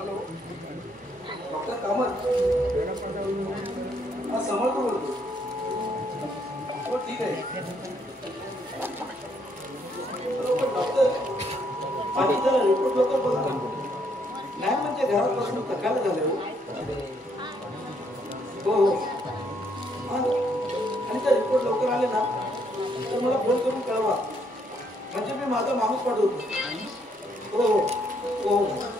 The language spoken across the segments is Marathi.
हॅलो डॉक्टर कामत हा समर्थ बोलतो हो ठीक आहे डॉक्टर माझी जरा रिपोर्ट लवकर बघा नाही म्हणजे घरात बसून थकायला झाले हो हो आणि त्या रिपोर्ट लवकर आले ना तर मला फोन करून कळवा म्हणजे मी माझा माणूस पाठवतो हो हो हो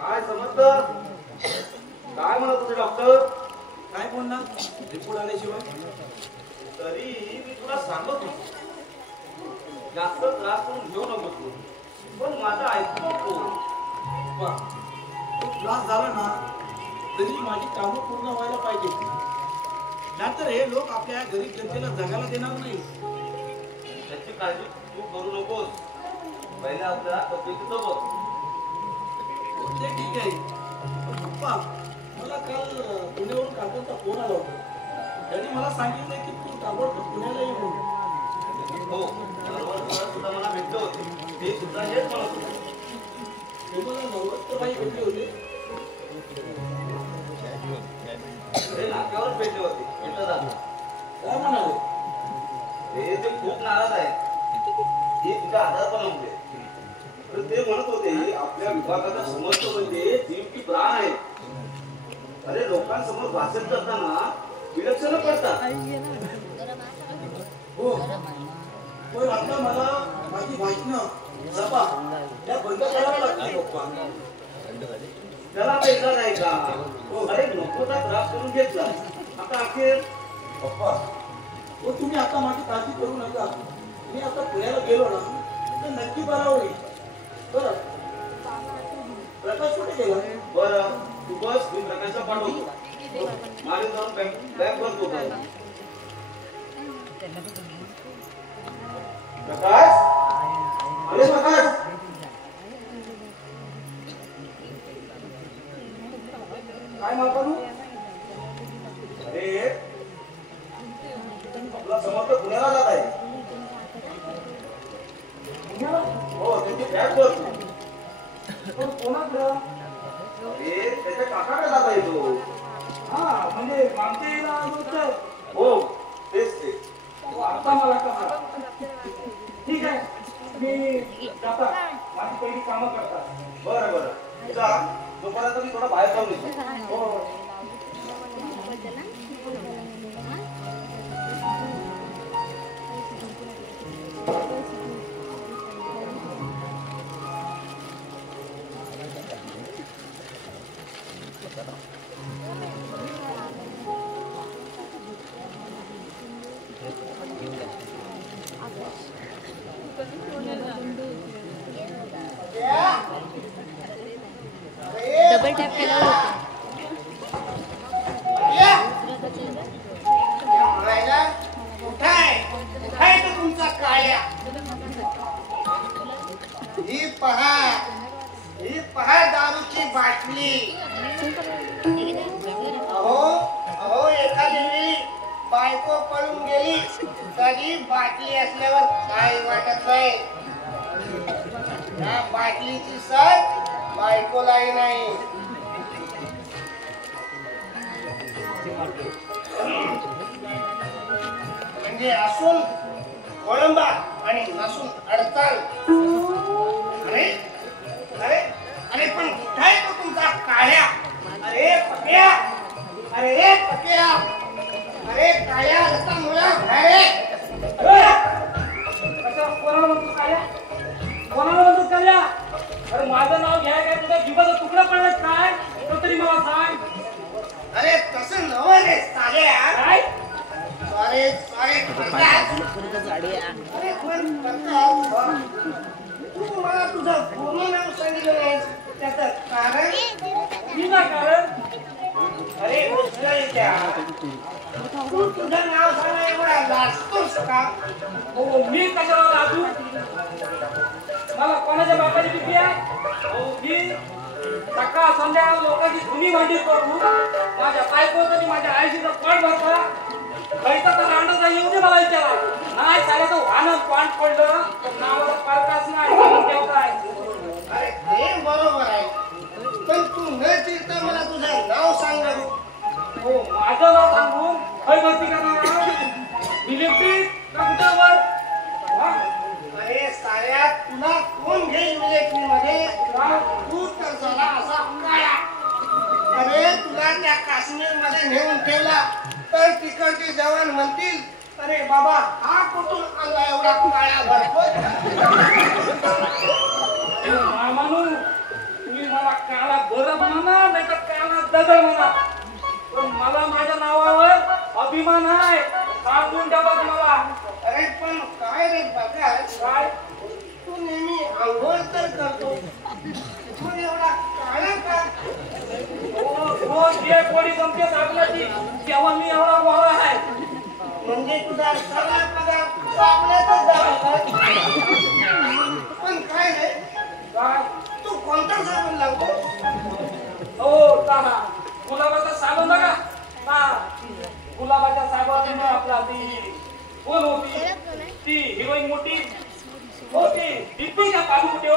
काय समजलं काय म्हणत होते डॉक्टर काय बोलणार रिपोर्ट आल्याशिवाय तरी मी तुला सांगत होतो जास्त त्रास करून घेऊ नको तू पण माझा ऐकू नको त्रास झाला ना तरी माझी कामं पूर्ण व्हायला पाहिजे नाहीतर हे लोक आपल्या गरीब जनतेला जगायला देणार नाही त्याची काळजी तू करू नकोस पहिले आपल्या तब्येतीचं बघ ते ठीक आहे पप्पा मला काल पुण्यावरून काकांचा फोन आला होता त्यांनी मला सांगितलं की तू ताबडतोब पुण्याला ये म्हणून हो बरोबर सुद्धा मला भेटले होते ते सुद्धा हेच म्हणत होते तुम्हाला नवरत्नबाई भेटले होते नाक्यावरच भेटले होते भेटत झालं काय म्हणाले ते खूप नाराज आहे हे तुझा आधार पण नव्हते ते म्हणत होते आपल्या विभागाचा समर्थ म्हणजे जीव की प्राण आहे अरे लोकांसमोर भाषण करताना विलक्षण पडतात हो पण आता मला माझी भाषणं सभा त्या बंद कराव्या लागतील पप्पा त्याला पैसा नाही का अरे नकोचा त्रास करून घेतला आता अखेर पप्पा हो तुम्ही आता माझी काळजी करू नका मी आता पुण्याला गेलो ना तर नक्की बरा होईल बरं प्रकाश कुठे गेला बरं तू बस मी प्रकाशला पाठवतो माझे जाऊन बॅग भरतो प्रकाश अरे प्रकाश काय मालकानू अरे आपला समर्थ पुण्याला जात आहे हो त्याची बॅग भरतो पण कोणाकडं अरे त्याच्या काकाकडे जात आहे तो हा म्हणजे मागच्या होतं हो तेच ते हो आता मला कळलं ठीक आहे मी जाता माझी पहिली कामं करतात बरं बरं जा तोपर्यंत मी थोडा बाहेर जाऊन येतो हो डबल टॅप केल्यावर होतं तुमचा काळ्या ही पहा दारूची बाटली अहो एखादी वेळी बायको पळून गेली तरी बाटली असल्यावर काही वाटत नाही या बाटलीची साथ बायकोलाही नाही म्हणजे असून कोळंबा आणि नसून अडताल अरे अरे अरे पण काय तो तुमचा काळ्या अरे पक्या अरे पक्या अरे काळ्या रस्ता मुळा अरे कोणाला म्हणतो काळ्या कोणाला म्हणतो काळ्या अरे माझं नाव घ्याय काय तुझा जीवाचा तुकडा पडला काय तो तरी मला सांग अरे तसं नवं रे चाल्या काय अरे अरे अरे पण तू मला तुझं पूर्ण नाव सांगितलं नाही त्याचं कारण विना कारण अरे त्या तू तुझं नाव सांगा एवढा लाजतोस का हो मी कशाला लाजू मला कोणाच्या बापाची भीती आहे हो मी सकाळ संध्याकाळ लोकांची धुनी भांडी करू माझ्या बायकोचं आणि माझ्या आईशीचं पट भरतो ते मला विचारा नाही साले तो वाहन पॉइंट पडलं तर नावाला पारकाच नाही तेव्हा काय अरे हे बरोबर आहे पण तू न चिरता मला तुझं नाव सांग ना. हो माझं नाव सांगून खय भरती करणार इलेक्ट्रिक कम्प्युटरवर. अरे साऱ्या तुला कोण घेईल मिलिटरी मध्ये. तू तर झाला असा काळा. अरे तुला त्या काश्मीर मध्ये नेऊन ठेवला तर तिकडचे जवान म्हणतील अरे बाबा हा कुठून आला एवढा काळा भरपूर. मामानू तुम्ही मला काळा बरं म्हणा नाही तर काळा दगड म्हणा पण मला माझ्या नावावर अभिमान आहे. सांगून द्या मला. अरे पण काय रे बघा काय तू नेहमी आंघोळ तर करतो पण एवढा काळा का. रोज जे कोणी जमते साबणाची तेव्हा मी एवढा गोरा आहे. म्हणजे तुझा सगळा पगार साबणातच जातो. पण काय रे काय तू कोणता साबण लावतो. हो का गुलाबाचा साबण बघा हा गुलाबाच्या साबण आपला ती कोण होती ती हिरोईन मोठी होती दीपिका पादुकोण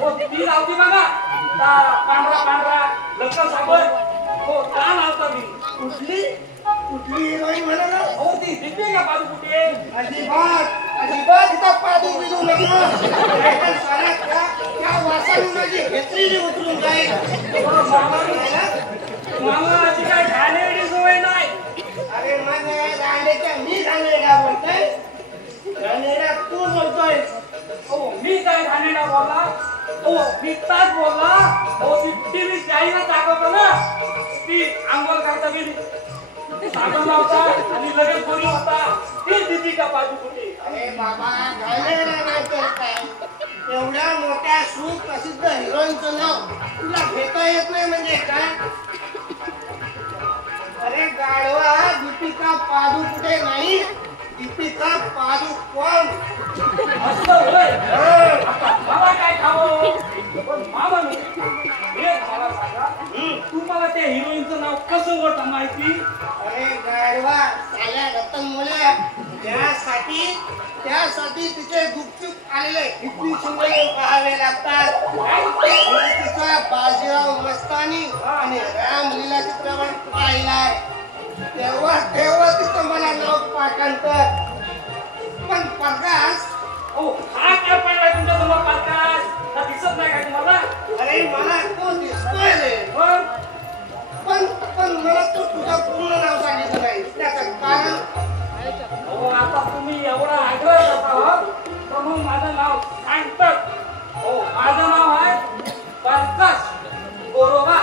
हो ती लावती बघा पांढरा पांढरा लक्का साबण हो का लावता मी. कुठली कुठली हिरोईन म्हणाला. हो ती दीपिका पादुकोण. अजिबात अजिबात इथं पादू बिदू नको. नाहीतर साऱ्या त्या वासाने माझी घेतलेली उतरून जाईल. मला अशी काय घाणेरडी सवय नाही. अरे मग रांडेच्या मी घाणेरडा बोलतोय. घाणेरडा तू बोलतोय. हो मी काय घाणेरडा बोलला हो मी ताच बोलला हो ती टीव्ही जाईना दाखवतो ना ती आंघोळ करता गेली साबण लावता आणि लगेच गोरी होता ती दीपिका पादुकोण. अरे बाबा घाणेरडा नाही तर काय. एवढ्या मोठ्या सुप्रसिद्ध हिरोईनचं नाव तुला घेता येत नाही म्हणजे काय. अरे गाढवा दीपिका पादुकोण नाही दीपिका पादुकोण. असं होय मला काय खावं पण मामा एक मला सांगा तुम्हाला त्या हिरोईनचं नाव कसं होतं माहिती. अरे गाढवा साल्या रतन मुळे त्यासाठी तिचे गुपचूप आलेले हिप्पी शिंगले पाहावे लागतात. तिचा बाजीराव मस्तानी आणि रामलीला चित्रपट पाहिलाय तेव्हा तिचं मला नाव पाठांतर. पण प्रकाश हो हा काय पडलाय तुमच्या समोर पारकाश का दिसत नाही काय तुम्हाला. अरे मला तो दिसतोय रे पण मला तो तुझं पूर्ण नाव सांगितलं नाही त्याचं कारण. हो आता तुम्ही एवढा आग्रह करता तर मग माझं नाव सांगतात. हो माझं नाव आहे प्रकाश गोरोबा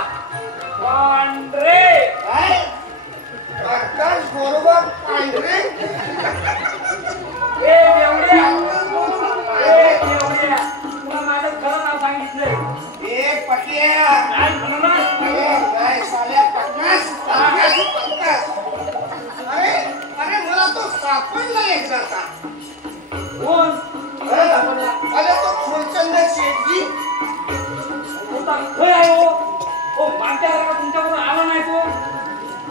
पांढरे. काय प्रकाश गोरोबा पांढरे. तुला माझं खरं नाव सांगितलं. हे पटिया काय म्हणणार काय साल्या प्रकाश अरे अरे मला तो सापडला एकदा का. कोण अरे तो फुलचंद शेठजी होता खरं आहे हो मागच्या सारखा तुमच्याकडून आला नाही तो.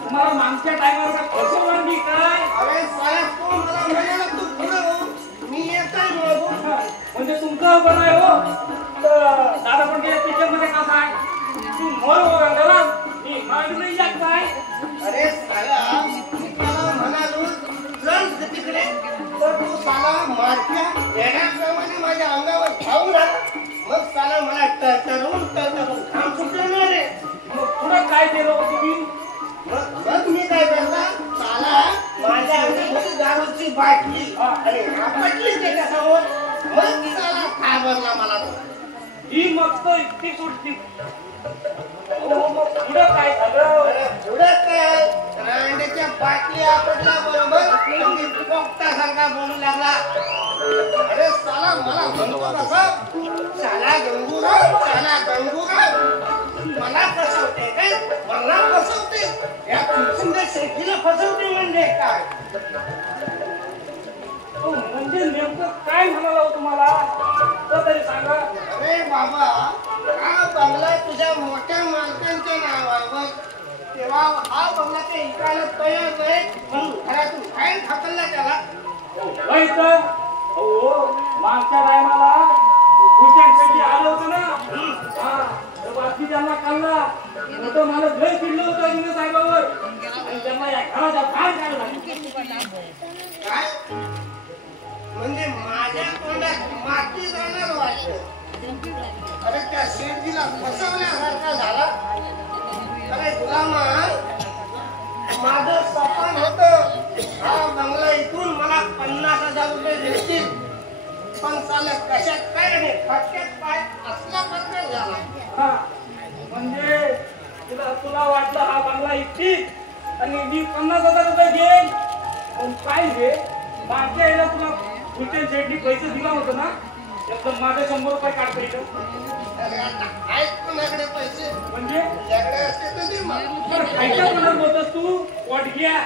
तुम्हाला मागच्या टायमाला फसवलं मी काय. अरे साहेब तो मला म्हणाला तू पुढे हो मी येतोय बघू. म्हणजे तुमचं बरं आहे हो तर दादा पण गेल्या पिक्चर मध्ये कसा आहे तू मर हो गंगाला मी मागे नाही जात काय. अरे साला मी त्याला म्हणालो चल तिकडे तर तू साला मारक्या येण्याप्रमाणे माझ्या अंगावर धावून आला. मग साला मला टरटरून काम सुटलं ना रे. मग पुढं काय केलं हो तुम्ही. मग मी काय करता साला माझ्या अंगाची दारूची बाटली आणि आपटली त्याच्यासमोर. मग साला घाबरला मला तो. ही मग तो इतकी सुटती. मग पुढं काय झालं. पुढे काय रांडेच्या बाटली आपटल्या बरोबर पोपटासारखा बोलू लागला. अरे साला मला म्हणतो कसं साला गंगूराव मला फसवते काय मला फसवते. या फुलचंद शेठीला फसवते म्हणजे काय. म्हणजे नेमकं काय म्हणाला हो तुम्हाला तर तरी सांगा. अरे बाबा हा बंगला तुझ्या मोठ्या मालकांच्या नावावर तेव्हा हा बंगला ते इकायला तयार आहे म्हणून घरातून बाहेर ढकलला त्याला. होय तर हो मागच्या टायमाला भूषणसाठी आलं होतं ना हा तर बातमी त्यांना कळला मोठं मला लय चिडलं होतं जिने साहेबावर आणि त्यांना या घराच्या बाहेर काढलं. काय म्हणजे माझ्या तोंडात माती जाणार वाटतं. अरे त्या शेठजीला फसवल्यासारखा झाला. अरे गुलामा माझं सपन होत हा बंगला इथून मला 50,000 रुपये देतील पण चालत कशात काय नाही फटक्यात पाय असला प्रकार झाला. हा म्हणजे तुला वाटलं हा बंगला इतकी आणि मी 50,000 रुपये घेईन पण काय घे मागच्या यायला तुला भूषण शेठनी पैसे दिला होता ना एकदम माझे 100 रुपये काढता येतं. अरे आता आहेत कोणाकडे पैसे म्हणजे तुझ्याकडे असते तर दे मग. खायच्या म्हणत होतस तू पोटग्या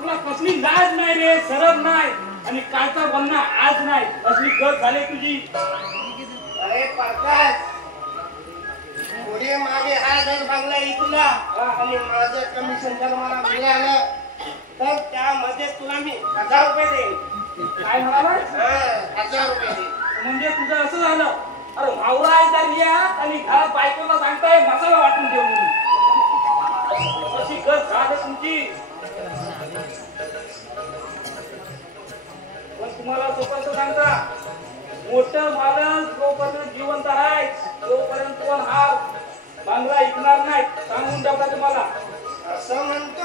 तुला कसली लाज नाही रे सरम नाही आणि कालचा बन्ना आज नाही असली गत झाली तुझी. अरे प्रकाश पुढे मागे हा जर बंगला इकला आणि माझं कमिशन जर मला मिळालं तर त्यामध्ये तुला मी 1000 रुपये देईन. काय म्हणाला 1000 रुपये देईन. म्हणजे तुझं असं झालं अरे भावरा आहे तर या आणि घरात बायकोला सांगताय मसाला वाटून देऊ म्हणून अशी गत झालं तुमची. पण तुम्हाला सोपं सांगता मोठं मालक जोपर्यंत जिवंत आहे तोपर्यंत कोण हा बांगला ऐकणार नाही सांगून टाका तुम्हाला. असं म्हणतो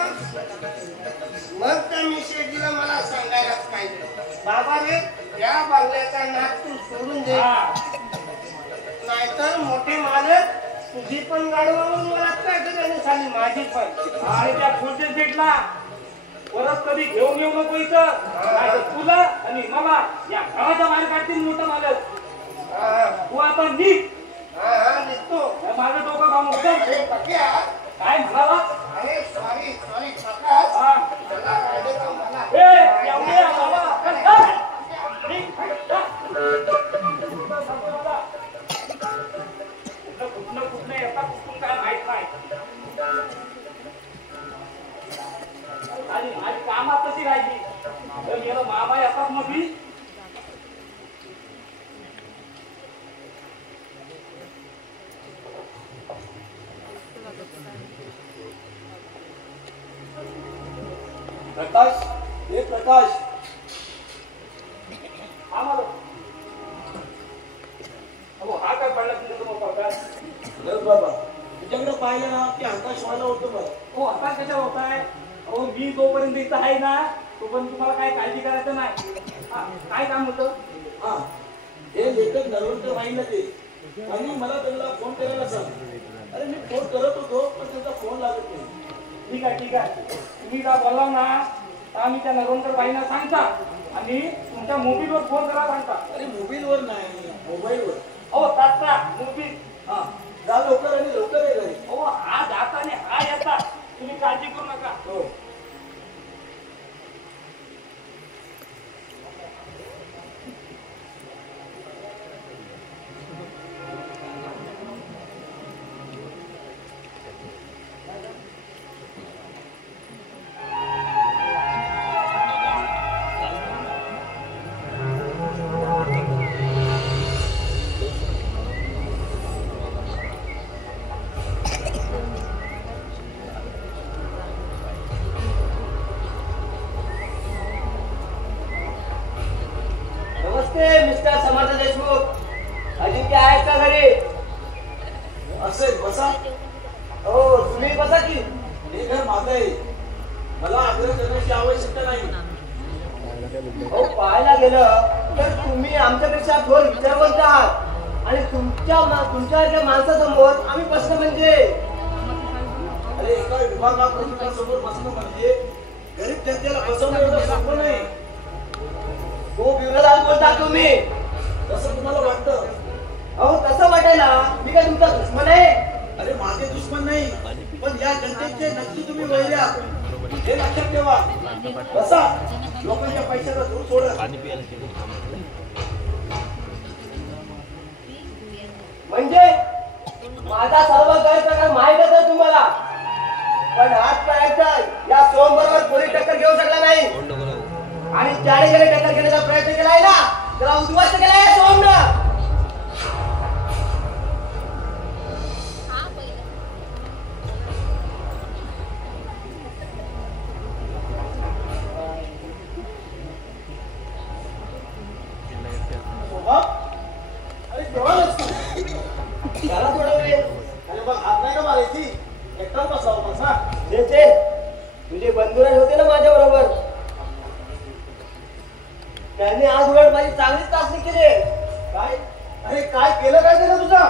मग त्या मी शेठजीला मला सांगायलाच पाहिजे बाबा रे या बंगल्याचा नाक तू सोडून दे नाहीतर मोठे मालक तुझी पण गाडवावरून मला काय त्याने सांगितली माझी पण. आणि त्या पुढच्या सीटला परत कधी घेऊन येऊ नको इथं नाहीतर तुला आणि मला या घराच्या बाहेर काढतील मोठं मालक. तू आता निघ. निघतो. माझं डोकं काम होतं पक्या काय म्हणाला. अरे सॉरी प्रकाश हा मला राहिले का मला ए एवढे बाबा निघ. कुठनं येतात कुठून काय माहित नाही आणि माझी कामात तशी राहिली तर गेलं मामा येतात मधी. प्रकाश हे प्रकाश हा मला अहो हा काय पडला तुझ्यासमोर प्रकाश. बस बाबा तुझ्याकडे पाहिलं ना की हताश व्हायला होतं बरं. हो आता कशा होत आहे अहो मी जोपर्यंत इथं आहे ना तोपर्यंत तुम्हाला काय काळजी करायचं नाही. काय काम होतं. हा हे लेखक नरवंतर वाहिलं ते आणि मला त्यांना फोन करायला सांग. अरे मी फोन करत होतो पण त्यांचा फोन लागत नाही. ठीक आहे तुम्ही जर बोलाव ना तर आम्ही त्या नरवंतर बाईंना सांगता आणि तुमच्या मोबाईलवर फोन करा सांगता. अरे मोबाईलवर नाही मोबाईलवर. हो तात्ता मोबाईल. हा जा लवकर आणि लवकर ये घरी. हो हा जाता आणि हा येता तुम्ही काळजी करू नका. हो मिस्टर समर्थ देशमुख अजिंक्य आहेत का घरी. असेल बसा. हो तुम्ही बसा की. हे घर माझं आहे मला आग्रह करण्याची आवश्यकता नाही. हो पाहायला गेलं तर तुम्ही आमच्यापेक्षा थोर विचारवंत आहात आणि तुमच्या माणसासमोर आम्ही बसणं म्हणजे अरे एका विभागाप्रमुखासमोर बसणं म्हणजे गरीब जनतेला बसवणं एवढं सोपं नाही. खूप विरोधात बोलता तुम्ही. तसं तुम्हाला वाटतं. अहो तसं वाटायला मी काय तुमचा दुश्मन आहे. अरे माझे दुश्मन नाही पण या जनतेचे नक्की तुम्ही वैरी आहात हे लक्षात ठेवा. बसा लोकांच्या पैशाचा धूर सोडा. म्हणजे माझा सर्व गैरप्रकार माहितच आहे तुम्हाला. पण आजपर्यंत या सोम बरोबर कोणी टक्कर घेऊ शकला नाही आणि ज्याने ज्याने टक्कर घेण्याचा प्रयत्न केलाय ना त्याला उद्ध्वस्त केलाय सोमनं. अरे केव्हा त्याला थोडा वेळ अरे मग हात नाही का मारायची एकटाच बसला होतास ना. ते तुझे बंधुराज होते ना माझ्या बरोबर त्यांनी आज उलट माझी चांगलीच चाचणी केली. काय अरे काय केलं काय त्यानं तुझा.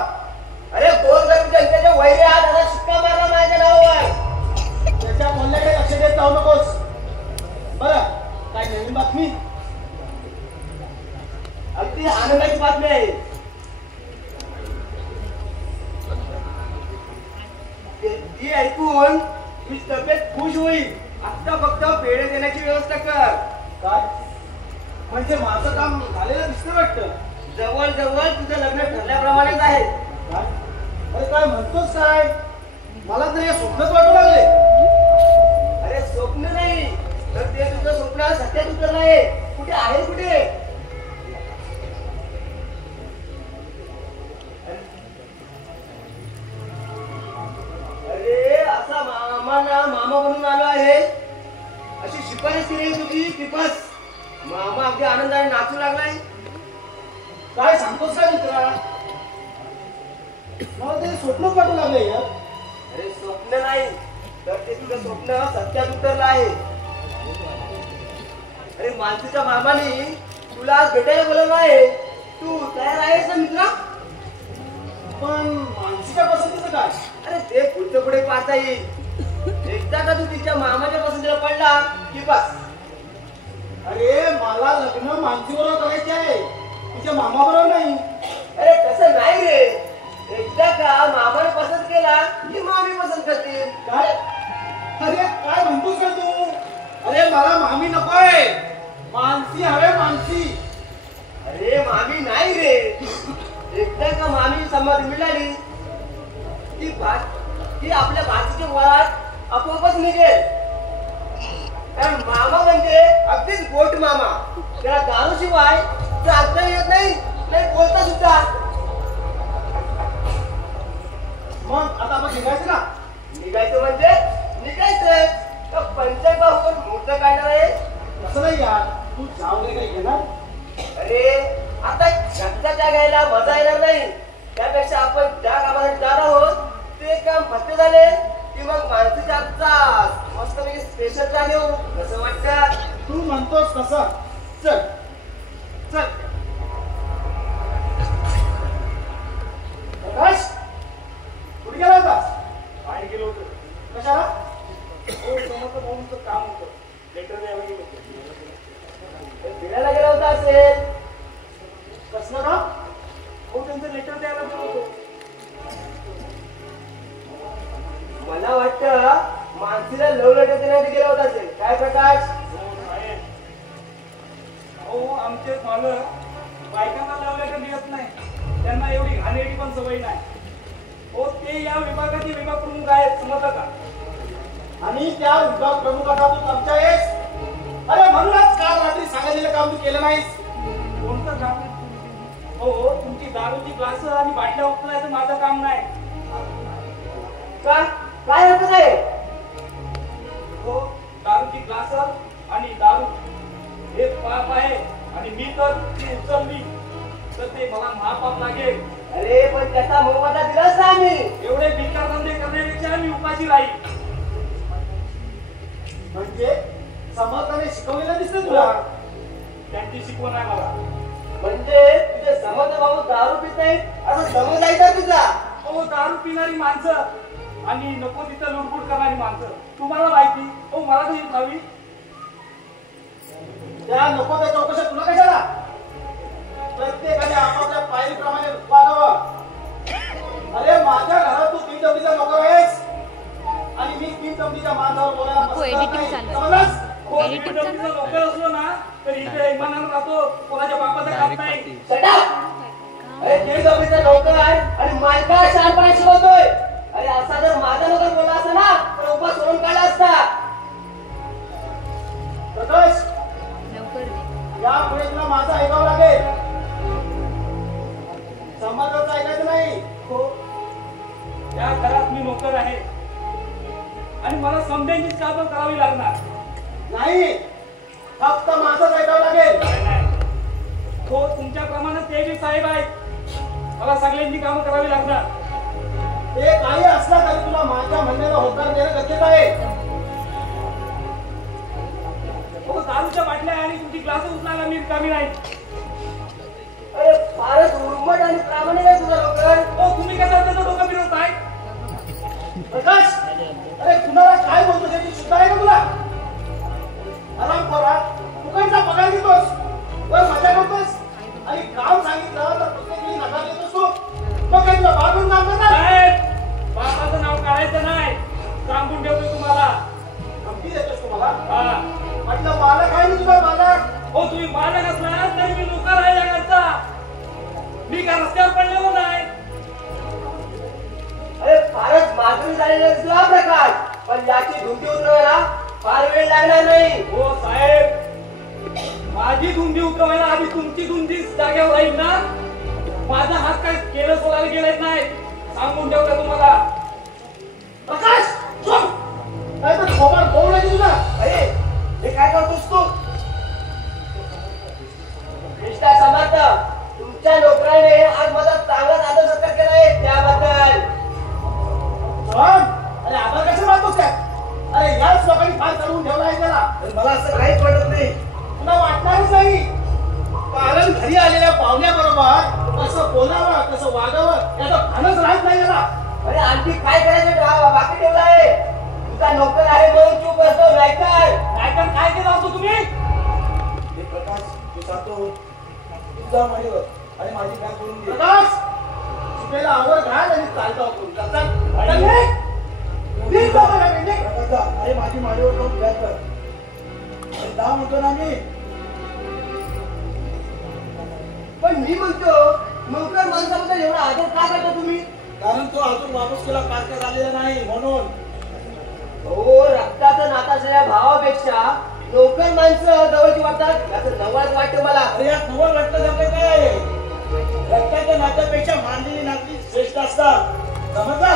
अरे गोरगरीब जनतेच्या वैरी आज आता शिक्का मारला माझ्या नावावर. त्याच्या बोलण्याकडे लक्ष देत जाऊ नकोस. बरं काय नवीन बातमी. अगदी आनंदाची बातमी आहे. ती ऐकून तुझी तब्येत खुश होईल. आता फक्त पेढे देण्याची व्यवस्था कर. काय म्हणजे माझं काम झालेलं दिसतं वाटतं. जवळ जवळ तुझं लग्न ठरल्याप्रमाणेच आहे. काय अरे काय म्हणतोस काय. मला तर हे स्वप्नच वाटू लागले. अरे स्वप्न नाही तर ते तुझं स्वप्न सत्यात उतरलं आहे. कुठे आहे कुठे. अरे असा मामा म्हणून आलो आहे. अशी शिफारस केली तुझी की बस मामा अगदी आनंदाने नाचू लागलाय. काय सांगतोस काय मित्रा. मला ते स्वप्नच वाटू लागले यार. अरे स्वप्न नाही तर ते तुझं स्वप्न सत्यात उतरलं आहे. अरे मानसीच्या मामाने तुला आज भेटायला बोलवलं आहे. तू तयार आहेस ना मित्रा. पण मानसीच्या पसंतीचं काय. अरे ते पुढचं पुढे पाहता येईल. एकदा का तू तिच्या मामाच्या पसंतीला पडला की बस. अरे मला लग्न मानसीबरोबर करायचे आहे तुझ्या मामाबरोबर नाही. अरे तसं नाही रे. एकदा का मामाने पसंत केला की मामी पसंत करतील. काय अरे काय म्हणतोस का तू. अरे मला मामी नकोय. मानसी हवे मानसी. अरे मामी नाही रे. एकदा का मामी संमती मिळाली की आपल्या भाषेचे वरात आपोआपच निघेल. कारण मामा म्हणजे अगदीच गोट मामा. त्याला दारू शिवाय चालता येत नाही नाही बोलता सुद्धा. मग आता आपण निघायचं ना. निघायचं म्हणजे निघायचं. तर पंचायत बाबून मुहूर्त काढणार आहे. तसं नाही यार. तू चहा वगैरे काही घेणार. अरे आता घरचा त्या घ्यायला मजा येणार नाही. त्यापेक्षा आपण ज्या कामासाठी जात आहोत ते काम फत्ते झाले की मग माणसाच्या आजचा मस्तपैकी स्पेशल चहा घेऊ. कसं वाटतं. तू म्हणतोस कसं. चल चल प्रकाश कुठे गेला होतास. बाहेर गेलो होतो. कशाला. हो समोरचं भाऊंचं काम होतं. लेटर द्यायला गेलो होतो. फिरायला गेला होता असेल. कसलं का. हो त्यांचं लेटर द्यायला गेलो होतो. मला वाटतं मानसीला लव लेटर देण्यासाठी गेला होता असेल. काय प्रकाश. हो साहेब. हो आमचे मालक बायकांना लव्ह लेटर देत नाही. त्यांना एवढी घाणेरडी पण सवय नाही. हो ते या विभागाचे विभाग प्रमुख आहेत. समजलं का. आणि त्या विभाग प्रमुखाचा तू चमचा आहेस. अरे म्हणूनच काल रात्री सांगितलेलं काम तू केलं नाहीस. कोणतं काम. हो तुमची दारूची ग्लास आणि बाटल्या उचलायचं माझं काम नाही. काय हरकत आहे. हो दारूची ग्लास आणि दारू हे पाप आहे आणि मी तर ती उचलली तर ते मला महापाप लागेल. अरे पण त्याचा मोबदला दिलाच ना आम्ही. एवढे बेकार धंदे करण्यापेक्षा मी उपाशी राहील. म्हणजे समर्थाने शिकवलेलं दिसतं तुला. त्यांची शिकवण आहे मला. म्हणजे तुझे समज भाऊ दारू पित नाही असं समज आहे का तुझा. हो दारू पिणारी माणसं आणि नको तिथं लुडबुड करणारी माणसं तुम्हाला माहिती. हो मला तरी खावी. त्या नको त्या चौकशा तुला कशाला. प्रत्येकाने आपापल्या पायरीप्रमाणे वागावं. अरे माझ्या घरात तू 3 तंबीचा नोकर आहेस आणि मी 3 तंबीच्या माणसावर बोलायला पसंत करत नाही. समजलास. हो मी डबीचा नोकर असलो ना तर इथे इमानानं राहतो. कोणाच्या बापाचा काम नाही. Shut up! अरे 1.5 नोकर आहे आणि मालका 4-5 शिकवतोय अरे असा जर माझा नगर बोलला असता ना तर उभा सोडून काढला असता. प्रकाश, यापुढे तुला माझं ऐकावं लागेल. समाजाचं ऐकायचं नाही. हो, या घरात मी नोकर आहे आणि मला समजायचीच कामं करावी लागणार. नाही, फक्त माझंच ऐकावं लागेल. नाही. हो, तुमच्याप्रमाणे ते बी साहेब आहेत. मला सगळ्यांची कामं करावी लागणार. ते काही असला तरी तुला माझ्या म्हणण्याला होकार देणं गरजेचं आहे. हो, दारूच्या बाटल्या आणि तुमची ग्लास उचलायला मी रिकामी नाही. अरे फारच उर्मट आणि प्रामाणिक आहे तुझा नोकर. हो, तुम्ही कसा त्याचं डोकं फिरवताय? प्रकाश, अरे कुणाला काय बोलतो त्याची सुद्धा आहे का तुला? आराम करा, फुकटचा पगार घेतोस, वर मजा करतोस आणि काम सांगितलं तर प्रत्येक वेळी नकार देतोस तू. मग काय तुला बाबून काम करणार? साहेब, बापाचं नाव काढायचं नाही, सांगून ठेवतो तुम्हाला. धमकी देतोस तुम्हाला? हा. म्हटलं मालक आहे ना तुझा मालक. हो, तुम्ही मालक असला तरी मी नोकर आहे या घरचा. मी का रस्त्यावर पडलेलो नाही. अरे फारच मागणी झालेला दिसला प्रकाश, पण याची धुंदी उतरवायला फार वेळ लागणार नाही. हो साहेब, माझी धुंदी उतरवायला आधी तुमची धुंदी जागेवर राहील ना. माझा हात काय केलं सोडायला गेलाच नाही, सांगून ठेवलं तुम्हाला. प्रकाश, चुप! काय तर खोबाड बोल नाही तुझा. अरे हे काय करतोस तू? मिस्टर समर्थ, तुमच्या नोकराने आज माझा चांगलाच आदर सत्कार केला आहे त्याबद्दल. अरे आभार कसे मानतोस काय? अरे याच लोकांनी फार चढवून ठेवला आहे त्याला. मला असं काहीच वाटत नाही. तुला वाटणारच नाही, कारण घरी आलेल्या पाहुण्याबरोबर कसं बोलावं कसं वागावं याचं भानच राहत नाही याला. अरे आणखी काय करायचं बाकी ठेवला आहे? तुझा नोकर आहे म्हणून चूप असतो, नाहीतर काय केलं होतं तुम्ही? हे प्रकाश, तू सांगतो तुझा माझ्यावर आणि माझी बॅग करून दे. प्रकाश, चुकेला आवर घाल आणि चालता करून अरे माझी माझ्यावर जाऊन बॅग कर. अरे दा म्हणतो ना मी. पण मी म्हणतो नोकर माणसाबद्दल एवढा आदर का करता तुम्ही? कारण तो अजून वापस केला कारका झालेला नाही म्हणून. हो, रक्ताचं नातं असलेल्या भावापेक्षा नोकर माणसं जवळची वाटतात याचं नवळच वाटतं मला. अरे यात नवल वाटतं जाते काय? रक्ताच्या नात्यापेक्षा मानलेली नाती श्रेष्ठ असतात, समजला?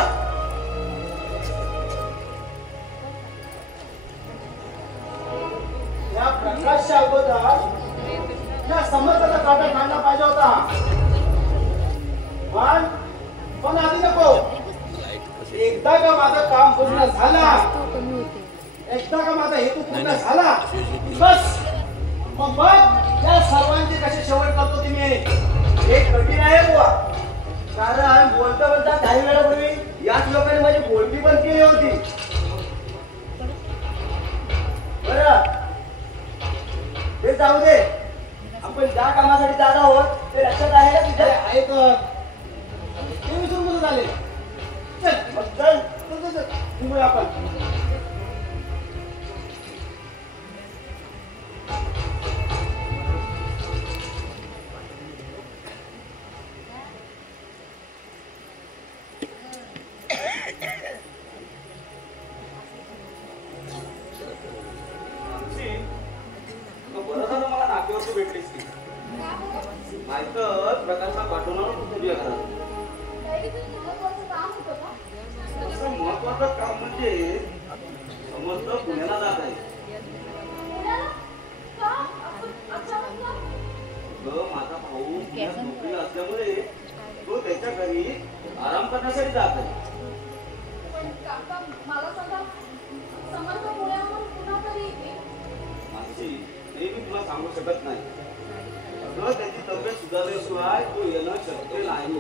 या प्रकाशच्या अगोदर या समर्थाचा काटा काढला पाहिजे होता. पण आधी नको. एकदा का माझं काम पूर्ण झाला, एकदा का माझा हेतू पूर्ण झाला बस मग बघ या सर्वांचे कसे शेवट करतो तुम्ही. हे कठीण आहे बुवा, कारण बोलता बोलता काही वेळापूर्वी याच लोकांनी माझी बोलणी पण केली होती. बरं, हे जाऊ दे. आपण ज्या कामासाठी जात आहोत ते लक्षात आहे ना तुझ्या? आहे तर ते विसरून कुठे झाले. चल मग चल. निघूया आपण. बरं झालं मला नातेवाईक भेटलीस ती. नाहीतर प्रकाशला पाठवणार होतो तुझ्या घरात. असं महत्वाचं काम म्हणजे समजतं पुण्याला जात आहे. माझा भाऊ पुण्यात नोकरीला असल्यामुळे तो त्याच्या घरी आराम करण्यासाठी जात आहे. मानसी, हे मी तुला सांगू शकत नाही. अगं त्याची तब्येत सुधारल्याशिवाय तो येणं शक्य नाही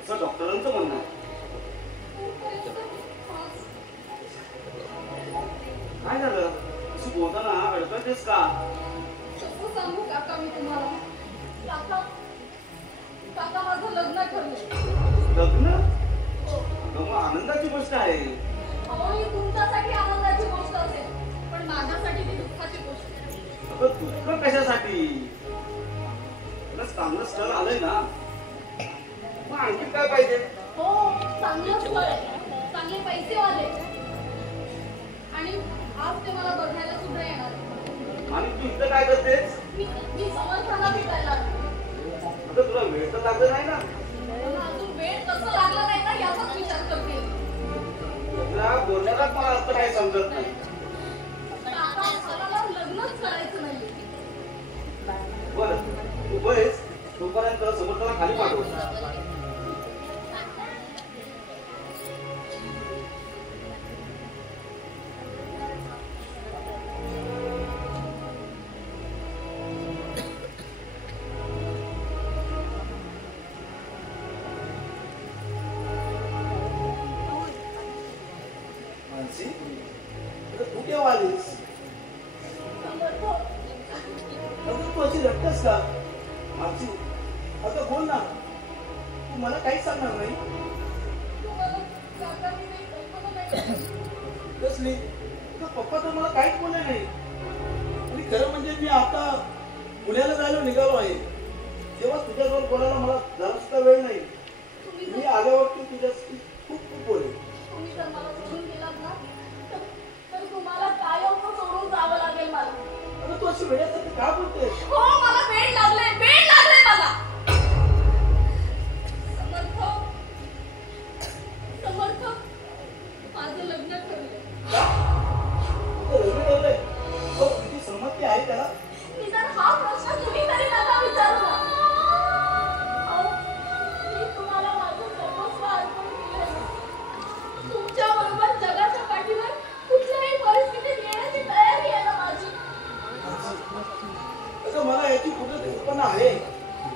असं डॉक्टरांचं म्हणणं आहे. काय झालं? अशी बोलताना अडकतेस का? सांगू काका मी तुम्हाला. काका माझं लग्न ठरलं. लग्न? अगं मग आनंदाची गोष्ट आहे. अहो, ही तुमच्यासाठी आनंदाची गोष्ट असेल, पण माझ्यासाठी ती दुःखाची गोष्ट आहे. अगं दुःख कशासाठी? चांगलं स्थळ आलंय ना, मग आणखी काय पाहिजे? हो, चांगलं चांगलं स्थळ आहे, चांगले पैसेवाले, आणि आज ते मला बघायला सुद्धा येणार आहे. आणि तू इथं काय करतेस? मी समर्थांना भेटायला आले. आता तुला वेळ तर लागत नाही ना? मला अजून वेळ कसं लागला नाही ना याचाच विचार करते. तुला बोलण्यालाच मला अर्थ काही समजत नाही. आता मला लग्नच करायचं नाही. बरं तू बस, तोपर्यंत समोरच्याला खाली पाठव. मानसी, तू केव्हा आलीस? अगं तू अशी रडतेस का? मानसी, अगं बोल ना, तू मला काहीच सांगणार नाही? कसली? तुझा पप्पा तर मला काहीच बोलले नाही. आणि खरं म्हणजे मी आता पुण्याला जायला निघालो आहे. तेव्हा तुझ्याजवळ बोलायला मला जरासुद्धा वेळ नाही. मी आल्यावरती तुझ्याशी खूप खूप बोलेन. तुम्ही जर मला सोडून गेलात ना तर तुम्हाला कायम सोडून जावं लागेल मला. अगं तू अशी वेळासाठी का बोलतेस? हो, मला वेळ लागले मला. समर्थ माझं लग्न ठरलंय. का? तुझं लग्न ठरलंय? हो, तुझी संमती आहे त्याला? निदान हा प्रश्न तुम्ही तरी नका विचारू ना. अहो, मी तुम्हाला माझं सर्वस्व अर्पण केलंय. तुमच्या बरोबर जगाच्या पाठीवर कुठल्याही परिस्थितीत येण्याची तयारी आहे ना माझी. अगं मला याची कुठं कल्पना आहे,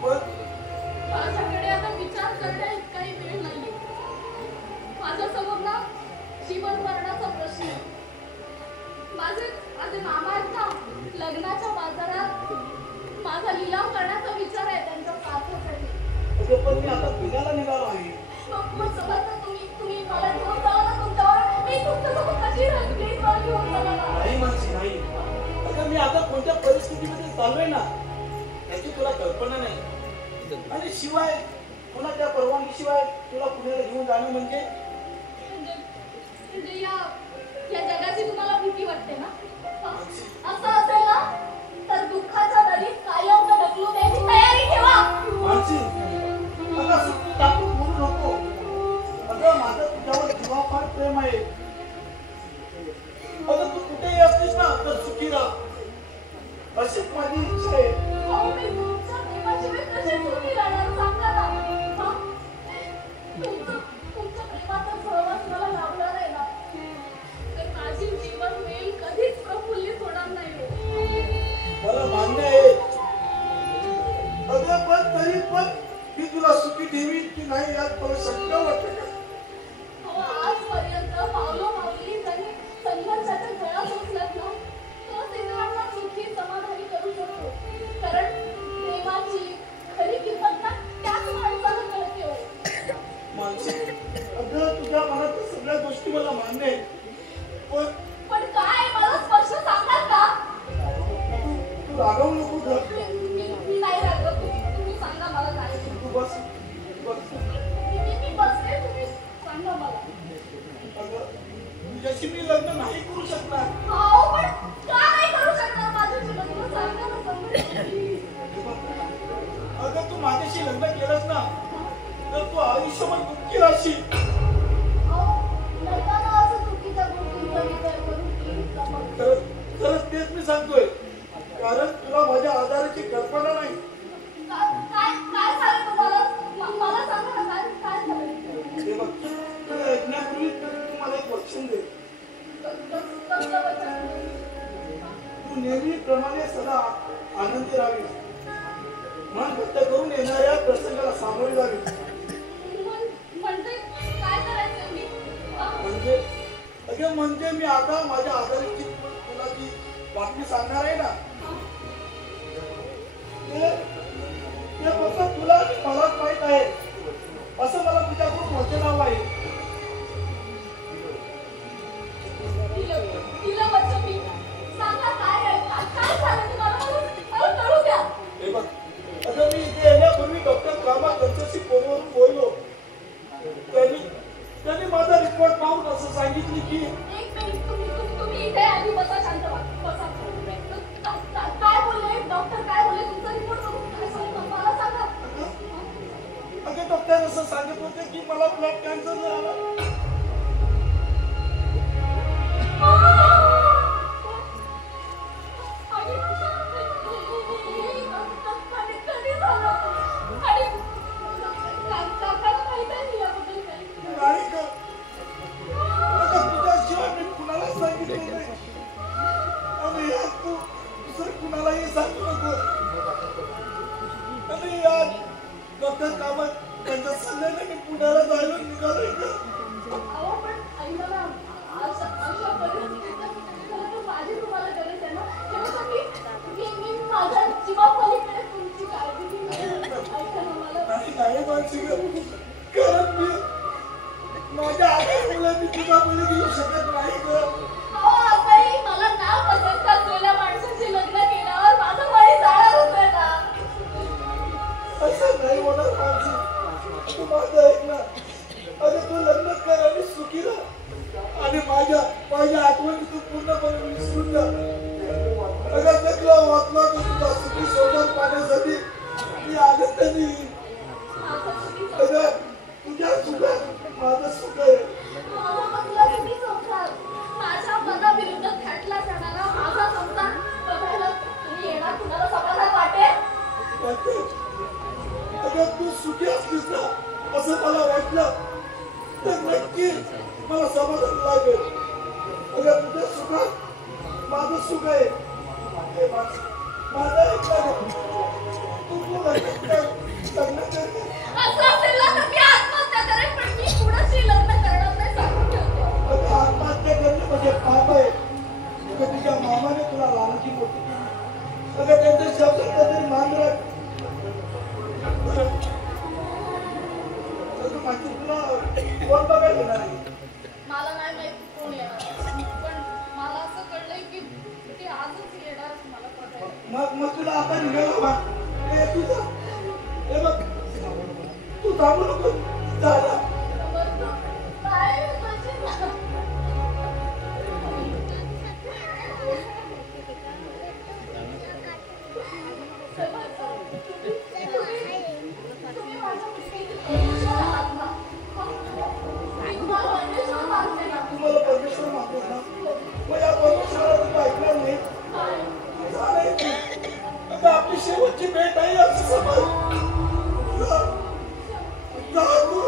पण माझ्याकडे आता विचार करण्या इतकाही वेळ नाहीये. माझ्यासमोर ना जीवन मरणाचा प्रश्न आहे. माझे मामा आहेत ना, लग्नाच्या बाजारात माझा लिलाव करण्याचा विचार आहे त्यांच्या सार्थासाठी. अगं पण मी आता पुण्याला निघालो आहे. मग समर्थ तुम्ही मला घेऊन जावा ना तुमच्यावर. मी तुमच्यासोबत कशी राहील? प्लीज मला घेऊन जावा ना. नाही मानसी, नाही. अगं मी आता कोणत्या परिस्थितीमध्ये चाललोय ना याची तुला कल्पना नाही. आणि शिवाय कोणाच्या परवानगीशिवाय तुला पुण्याला घेऊन जाणं म्हणजे या जगाची तुम्हाला भीती वाटते ना? असं असेल ना तर दुःखाच्या दरीत कायम ढकलून द्यायची तयारी ठेवा. मानसी, अगं असं तू टाकून बोलू नको. अगं माझं तुझ्यावर जीवापाड प्रेम आहे. अगं तू कुठेही असतेस ना तर सुखी राहा अशीच माझी इच्छा आहे. अहो, मी तुमच्या प्रेमाशिवाय कशी सुखी राहणार सांगा ना. हा? तुमच्या प्रेमाचा सहवास मला लाभणार आहे ना तर माझी जीवन वेळ कधीच प्रफुल्लित होणार नाही हो. मला मान्य आहे. अगं पण तरी पण मी तुला सुखी ठेवीन की नाही यात मला शंका वाटते. अहो, आजपर्यंत पावलोपावली जरी संघर्षाच्या झळा सोसल्यात ना तोच इतरांना सुखी समाधानी करू शकतो. कारण प्रेमाची खरी किंमत ना त्याच माणसाला कळते हो. मानसी, अगं तुझ्या मनातल्या सगळ्या गोष्टी मला मान्य आहे. पण काय मला स्पष्ट सांगणार का? तू रागवू नको गं. मी नाही रागवत. तुम्ही सांगा मला काय. तू बस. मी बसले, तुम्ही सांगा मला. अगं तुझ्याशी मी लग्न नाही करू शकणार. अहो, पण का नाही करू शकणार माझ्याशी लग्न? सांगा ना समर्थ. अगं तू माझ्याशी लग्न केलंस ना तर तू आयुष्यभर दुःखी राहशील. अहो, नका ना असं चुकीच्या गोष्टींचा विचार करून प्लीज समर्थ. खरंच तेच मी सांगतोय. कारण तुला माझ्या आधाराची कल्पना नाही. काय झालं तुम्हाला? मला सांगा ना काय झालं? हे बघ, तुला ऐकण्यापूर्वी तू मला एक वचन दे. कसलं वचन? तू नेहमीप्रमाणे सदा आनंदी राहावी. मन व्यक्त करून येणाऱ्या प्रसंगाला सामोरे जावे. म्हणजे काय करायचं मी? म्हणजे मी आता माझ्या आधाराची तुला जी बातमी सांगणार आहे ना ते फक्त तुला मलाच माहित आहे असं मला तुझ्याकडून वचन हवं आहे. तिला वचन मी सांगा काय आहे? काय झालं तुम्हाला? मला कळू द्या. हे बघ, अगं मी इथे येण्यापूर्वी डॉक्टर कामा त्यांच्याशी फोनवरून बोललो. मला ब्लड कॅन्सर झाला. नाही का? आता तुझ्याशिवाय मी कुणाला सांगितलं नाही. आणि यात तू दुसरं कुणालाही सांगू नको. आणि यात डॉक्टर कामत त्यांच्या सल्ल्याने मी पुण्याला जायला निघालोय का? माझी तुम्हाला गरज आहे ना, त्यासाठी मी माझ्या जीवापलीकडे तुमची काळजी घेईन. ऐका ना मला. नाही मानसी ग, कारण मी माझ्या आधी मुलं मी तुझा बळी देऊ शकत नाही ग. आताही मला ना पसंत असलेल्या माणसाशी लग्न केल्यावर माझं वय जाणार होतं ना. असं नाही होणार मानसी, तू माझं ऐक ना. अगं तू लग्न कर आणि सुखी राहा आणि माझ्या आठवणी तू पूर्णपणे विसरून जा. अगं नकला वाचला तर तुझा सुखी सोबत पाण्यासाठी मी आनंद देईन. अगं तुझ्या सुखात माझं सुख आहे. माझ्या मनाविरुद्ध थटला जाणारा माझा संसार बघायला तुम्ही येणार, कुणाला समाधान वाटेल? अगं तू सुखी असलीस ना असं मला वाटलं तर नक्की मला समाधान लागेल. अगं तुझ्या सुखात माझं सुख आहे. माझं एक तू लग्न कर. असं असेल ना तर मी आत्महत्या करेन, पण मी कुणाशी लग्न करणार नाही सांगून ठेवते. अगं आत्महत्या करणे म्हणजे पाप आहे. अगं तुझ्या मामाने तुला लहानाची मोठी केली. अगं त्यांच्या शब्दात काहीतरी मान राख. माझी तुला कोण बघायला येणार आहे? मला नाही माहिती कोण येणार, पण मला असं कळलंय की ते आजच येणार मला बघायला. मग तुला आता निघायला हवा. तुझा हे बघ, तू थांबू नको. जा ना. काय म्हणजे तुम्ही माझ्या परमेश्वर आहात ना. मी तुम्हाला परमेश्वर मानते ना. तुम्हाला परमेश्वर मानतोस ना, मग या परमेश्वराला तू ऐकणार नाही. चालेल की. आता आपली शेवटची भेट आहे असं समज. जा तू.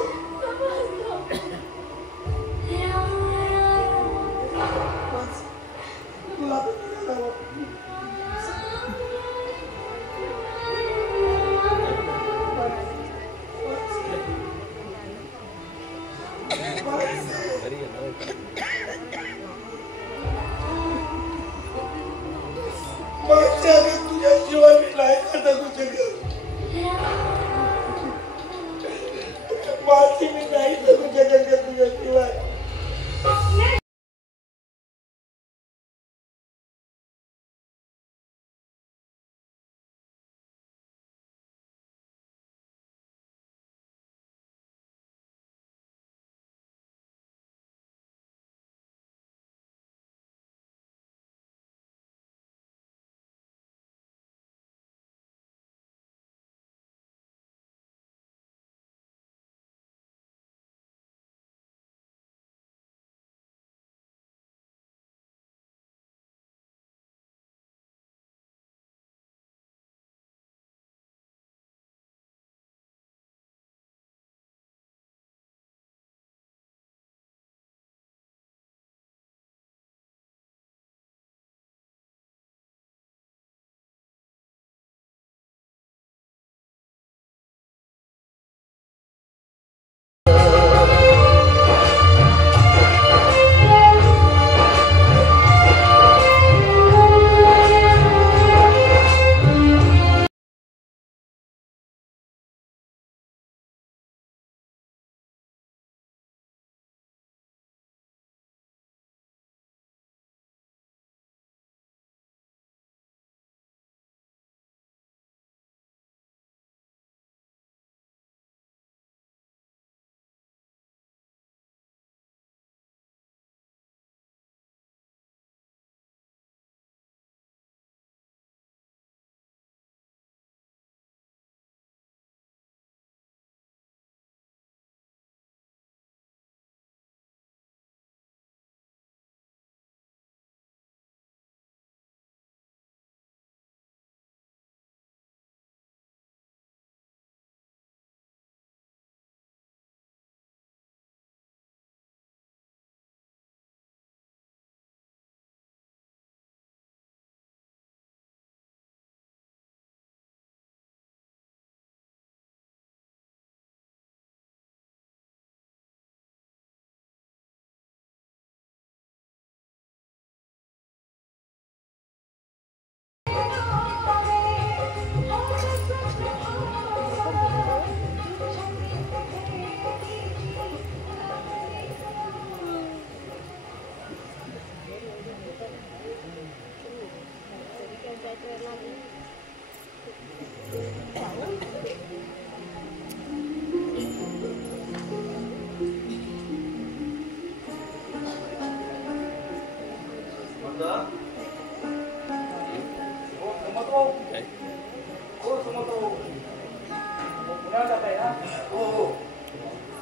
पुण्यात जात आहे ना? हो हो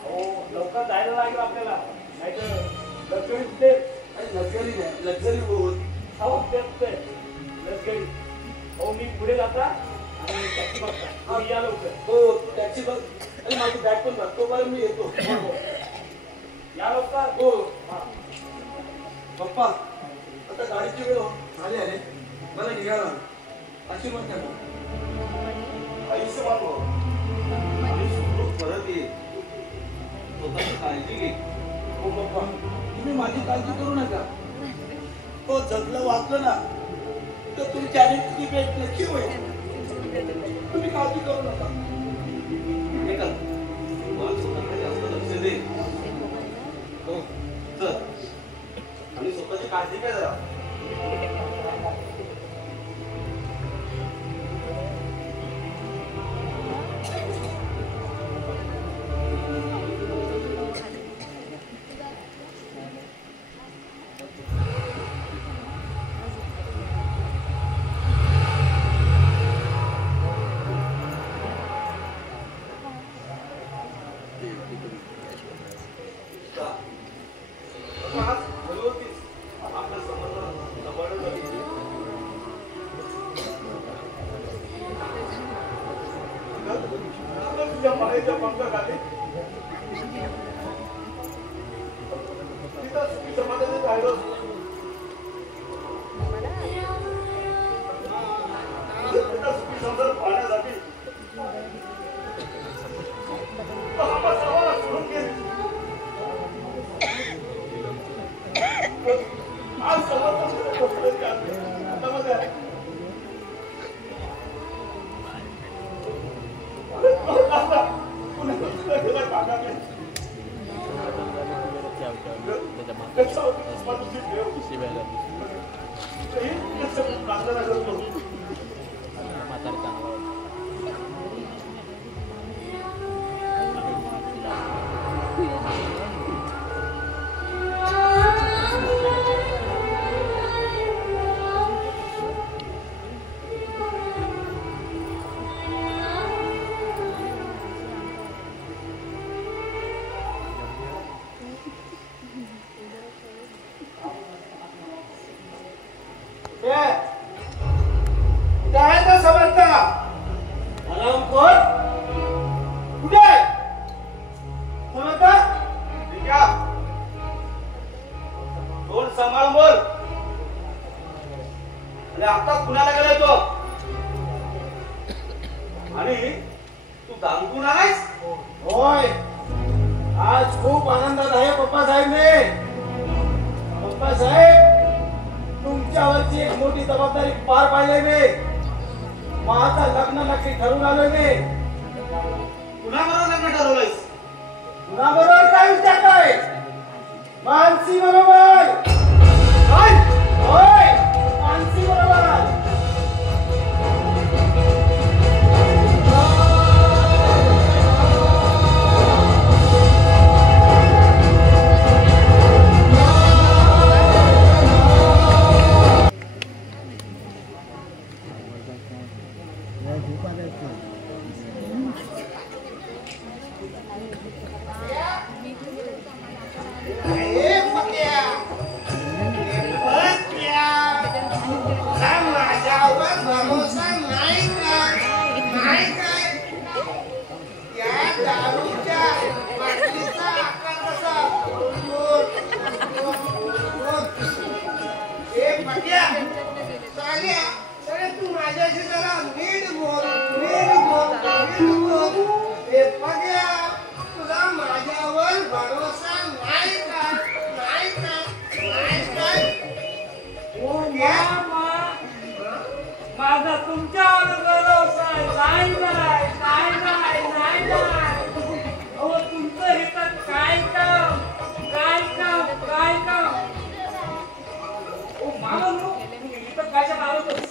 हो, लवकर जायला लागेल आपल्याला, नाही तर लक्झरी नाही, लक्झरी बोल. हो तेच लक्झरी. हो मी पुढे जाता आणि टॅक्सी बघता. तुम्ही या लवकर. हो टॅक्सी बघ आणि माझी बॅग पण बघ. तोपर्यंत मी येतो. या लवकर. हो हा पप्पा, आता गाडीची वेळ झाली आहे, मला निघाला. अशी म्हणते आयुष्यमान हो आणि सुखरूप परत ये. स्वतःची काळजी घे. हो पप्पा, तुम्ही माझी काळजी करू नका. तो जगलं वाचलं ना तर तुमची आयुष्याची भेट नक्की होईल. तुम्ही काळजी करू नका. हे कर, मन स्वतःकडे जास्त लक्ष दे. हो चल, आणि स्वतःची काळजी घे जरा.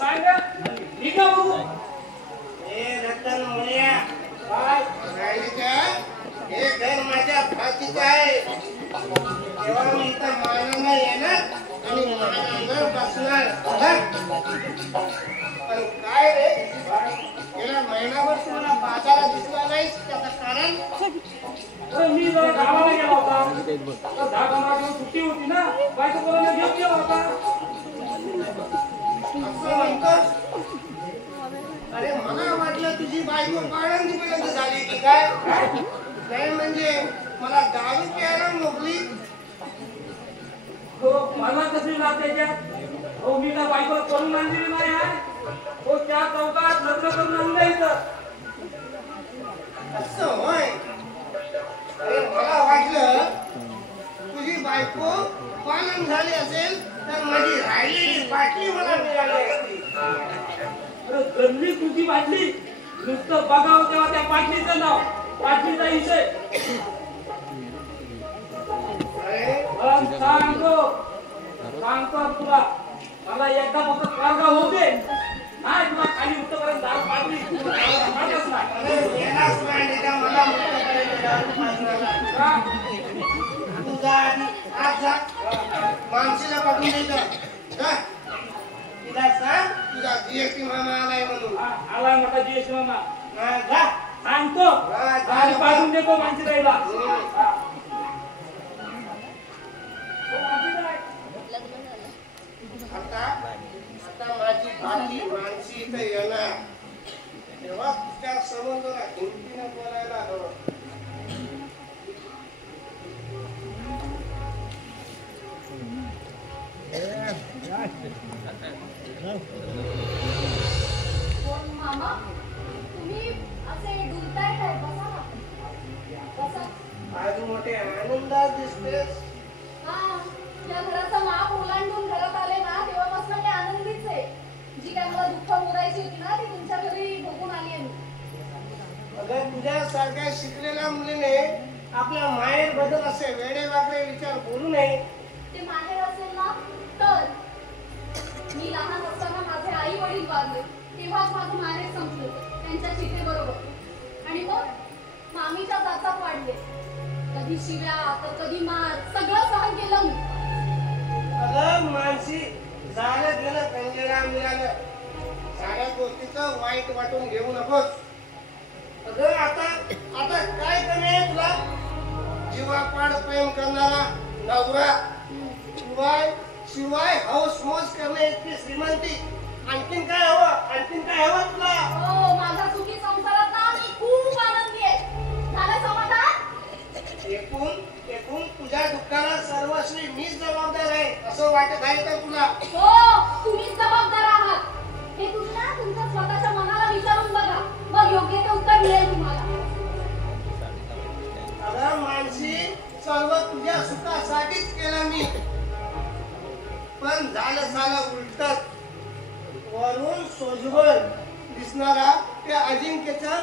सांगा ठीक आहे बघू. हे रतन मुळ्या काय राहिलेच्या हे घर माझ्या भाचीचं आहे. तेव्हा मी इथं मानानं येणार आणि मानानं बसणार. पण काय रे गेला महिनाभर तुम्हाला बाजारात दिसला नाहीस त्याचं कारण? अरे मी जरा गावाला गेला होता. आता 10-15 दिवस सुट्टी होती ना, बायको पोरांना घेऊन गेला होता. असं म्हणतोस? अरे मला वाटलं तुझी बायको पाळंदीपर्यंत झाली की काय? नाही म्हणजे मला दारू प्यायला मोकली. हो, मला कसली लाभ त्याच्यात? हो, मी त्या बायकोला करून आणलेली नाही आहे. हो, त्या चौकात लग्न करून आणलं इथं. असं होय. अरे मला वाटलं तुझी बायको पालन झाली असेल तर माझी राहिलेली बाटली मला मिळाली असती. अरे गल्ली तुझी बाटली, नुसतं बघावं तेव्हा त्या बाटलीचं नाव, बाटलीचा विषय. अरे सांगतो तुला, मला एकदा फक्त कारगा होऊ दे. नाही तुला खाली उठपर्यंत दारू पाजली, पाजलंच नाही. अरे येणारच नाही त्याच्या मला मुक्त करायचं दारू पाजण्याला. का? तू जा आधी, आज जा. माणसीला पाठवून द्यायचं. जा. तिला सांग तुझा जीएसटी मामा आलाय म्हणून. आला मोठा जीएसटी मामा. हा, जा. सांगतो आणि पाठवून देतो माणसी राहिला. आता माझी भाची माणसी इथं येणार तेव्हा त्या समोर जरा हिमतीनं बोलायला हवं. मामा तुम्ही असे डुलताय काय? बसा ना. बसा. आज मोठे आनंदात दिसतेस. हा, या घराचा माप ओलांडून घरात आले ना तेव्हापासून मी आनंदीच आहे. जी काय मला दुःख मोडायची होती ना ती तुमच्या घरी बघून आली आहे मी. अगं तुझ्यासारख्या शिकलेल्या मुलीने आपल्या माहेर बद्दल असे वेडे वाकडे विचार बोलू नये. ते माहेर असेल ना तर मी लहान असताना माझे आई वडील वारले तेव्हाच माझं माहेर संपलं त्यांच्या चितेबरोबर. आणि मग मामीच्या जाचात वाढले. कधी शिव्या तर कधी मार सगळं सहन केलं मी. अगं मानसी झालं गेलं कंजेला मिळालं. साऱ्या गोष्टीचं वाईट वाटून घेऊ नकोस. अगं आता काय कमी आहे तुला? जीवापाड प्रेम करणारा नवरा, शिवाय हौस मौज करणे इतकी श्रीमंती. आणखीन काय हवं तुला? हो, माझ्या सुखी संसारात ना मी खूप आनंदी आहे. झालं समाधान? एकूण तुझ्या दुःखाला सर्वस्वी मीच जबाबदार आहे असं वाटत आहे तर तुला? हो, तुम्हीच जबाबदार आहात. हे तुम्ही ना तुमच्या स्वतःच्या मनाला विचारून बघा, मग योग्य ते उत्तर मिळेल तुम्हाला. अगं मानसी सर्व तुझ्या सुखासाठीच केलं मी. पण झालं उलटत. वरून सोजवळ दिसणारा त्या अजिंक्यचा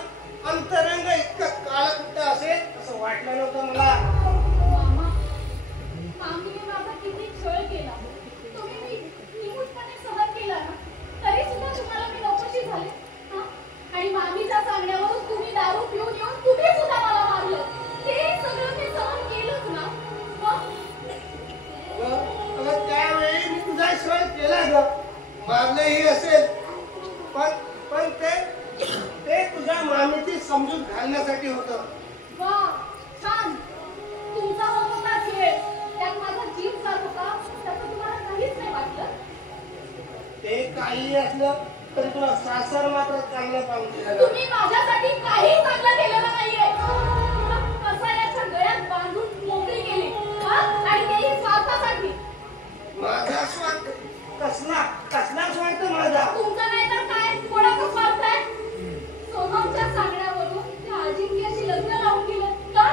अंतरंग इतकं काळकुट्ट असेल असं वाटलं नव्हतं मला. मामा, मामीने माझा किती छळ केला. तुम्ही निमूटपणे सहन केला ना तरी सुद्धा तुम्हाला मी नकोशी झाले. हा? आणि मामीच्या सांगण्यावरून तुम्ही दारू पिऊन येऊन तुम्ही सुद्धा मला मारलं. ते सगळं मी सहन केलंच ना. अगं त्यावेळी मी तुझा छळ केला ग, मारलंही असेल. पण ते तुझ्या मामीची समजूत घालण्यासाठी होतं. वा, छान. तुमचा हा होता खेळ, त्यात माझा जीव जात होता, त्याचं तुम्हाला काहीच नाही वाटलं? ते काही असलं तरी तुला सासर मात्र चांगलं पाहिजे. तुम्ही माझ्यासाठी काही चांगलं केलेलं नाहीये. कसाऱ्याच्या गळ्यात बांधून मोकळी केली, आणि तेही स्वार्थासाठी. माझा स्वार्थ कसला स्वार्थ माझा? तुमचा नाही तर काय, कोणाचा स्वार्थ आहे? सोनमच्या सांगण्यावरून त्या अजिंक्याशी लग्न लावून दिलं का?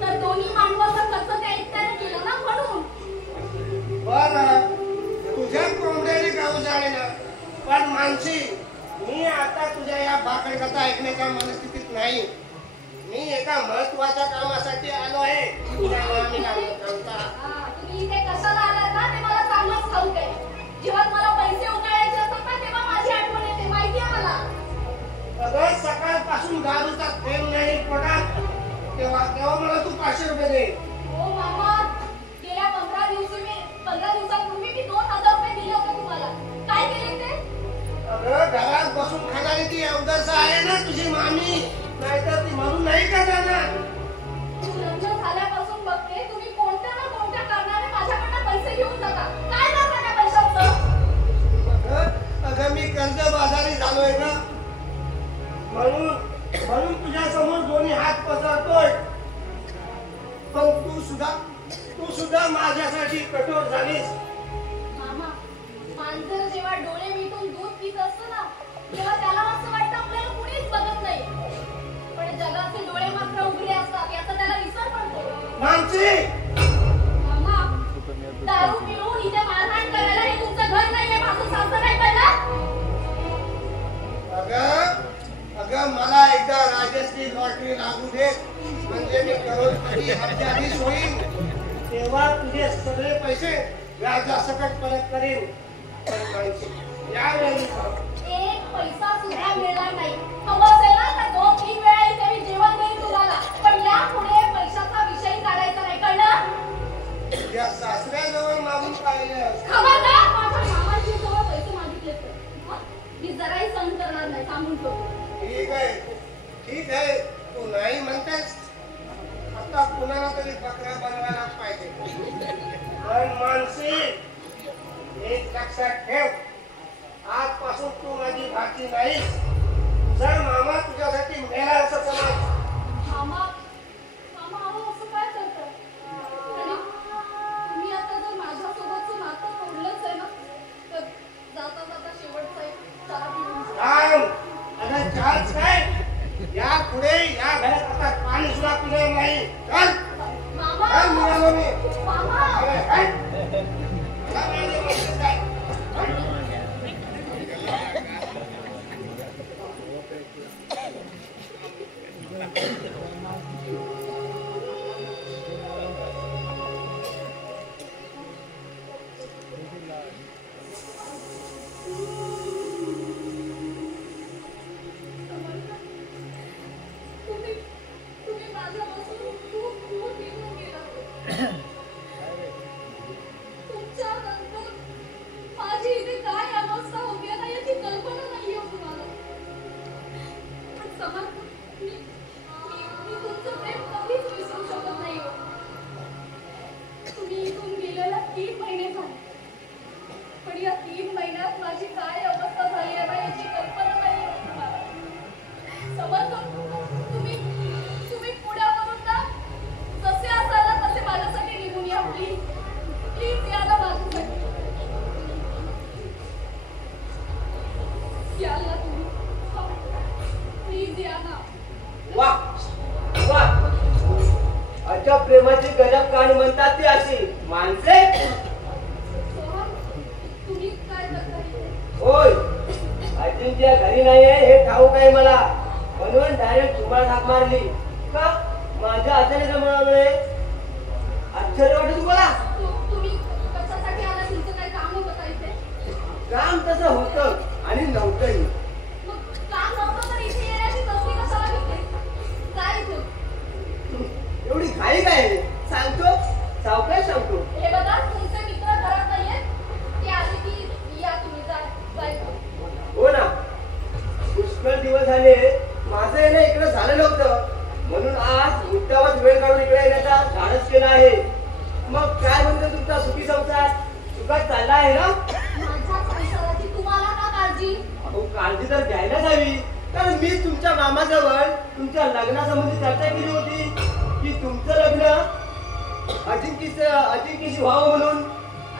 तर दोन्ही मानवाचं कसं त्या एकट्याने केलं ना म्हणून. बरं, तुझ्या कोंबड्याने गाव जाणेलं. पण मानसी, मी आता तुझ्या या भाकड ऐकण्याच्या मनस्थितीत नाही. मी एका महत्वाच्या कामासाठी आलो आहे. तुझ्या मामीला तुम्ही इथे कशाला आलात ना ते मला चांगलंच ठाऊक आहे. जेव्हा मला पैसे उकळायचे असतात ना तेव्हा माझी आठवण येते माहिती मानसी मामा, दारू पिऊन इथे मारहाण करायला हे तुमचं घर नाहीये, माझं सासर आहे कळलं? अगं मला एकदा राजश्री लॉटरी लागू दे, म्हणजे मी करोडपती अत्याधीश होईल, तेव्हा तुझे सगळे पैसे व्याजासकट परत करेन. यावेळी एक पैसा सुद्धा मिळणार नाही. हवं असेल ना तर 2-3 वेळा इथे मी जेवण देईन तुम्हाला, पण यापुढे पैशाचा विषय काढायचा नाही कळलं? तुझ्या सासऱ्याजवळ मागून पाहिलं. खबरदार माझ्या मामाची जवळ पैसे मागितले तर हं? मी जराही सहन करणार नाही, सांगून ठेवतो. ठीक आहे, तू नाही म्हणतेस, आता कुणाला तरी बकरा बनवायला पाहिजे. पण मानसी एक लक्षात ठेव, आजपासून तू माझी भाची नाहीस. तुझा मामा तुझ्यासाठी मेला असं समज. मामा अहो असं काय करताय? आणि तुम्ही आता जर माझ्यासोबतचं नातं तोडलंच आहे ना, तर जाता जाता शेवटचा एक चहा पिऊन जा. अगं चार्ज काय, या पुढे या घरात आता पाणी सुद्धा पिणार नाही. चल मामा चल म्हणालो मी. मामा अरे, हट. मला माहिती म्हणतेस काय? तुम्ही माझ्यापासून खूप दूर निघून गेलात. तुमच्यानंतर माझी इथे काय अवस्था होती ना याची कल्पना नाहीये हो तुम्हाला. पण समर्थ, मी तुमचं प्रेम कधीच विसरू शकत नाही हो. तुम्ही इथून गेलेला 3 महिने झाले, पण या 3 महिन्यात माझी काय अवस्था झाली आहे ना याची कल्पना नाहीये हो तुम्हाला. समर्थ, तुम्ही पुण्यावरून ना जसे असाल ना तसे माझ्यासाठी निघून या. प्लीज या ना माझ्यासाठी. याल ना तुम्ही, प्लीज या ना. वा वा, अच्छा प्रेमाची गजब कहाणी म्हणतात ती अशी. माणसे सोहम, तुम्ही काय करता इथे? होय, अजिंक्य घरी नाहीये हे ठाऊक आहे मला, म्हणून डायरेक्ट तुम्हाला हाक मारली. का माझ्या अचानकमुळे आश्चर्य वाटत तुम्हाला? तुम्ही कशासाठी आला? तुमचं काय काम होतं का इथे? काम तसं होतं आणि नव्हतंही. मग काम नव्हतं तर इथे येण्याची कसली कशाला घेतली? काय इथे? एवढी घाई काय? सांगतो, सावकाश सांगतो. हे बघा, तुमचे मित्र घरात नाहीयेत, ते आले की या तुम्ही जायचं. हो ना, पुष्कळ दिवस झाले माझं येणं इकडे झालं नव्हतं, म्हणून आज मुद्दामच वेळ काढून इकडे येण्याचा धाडस केला आहे. मग काय म्हणतो तुमचा सुखी संसार? सुखात चालला आहे ना? माझ्या संसाराची तुम्हाला का काळजी? अहो काळजी तर घ्यायलाच हवी, कारण मी तुमच्या मामाजवळ तुमच्या लग्नासंबंधी चर्चा केली होती की तुमचं लग्न अजिंक्यशी व्हावं म्हणून.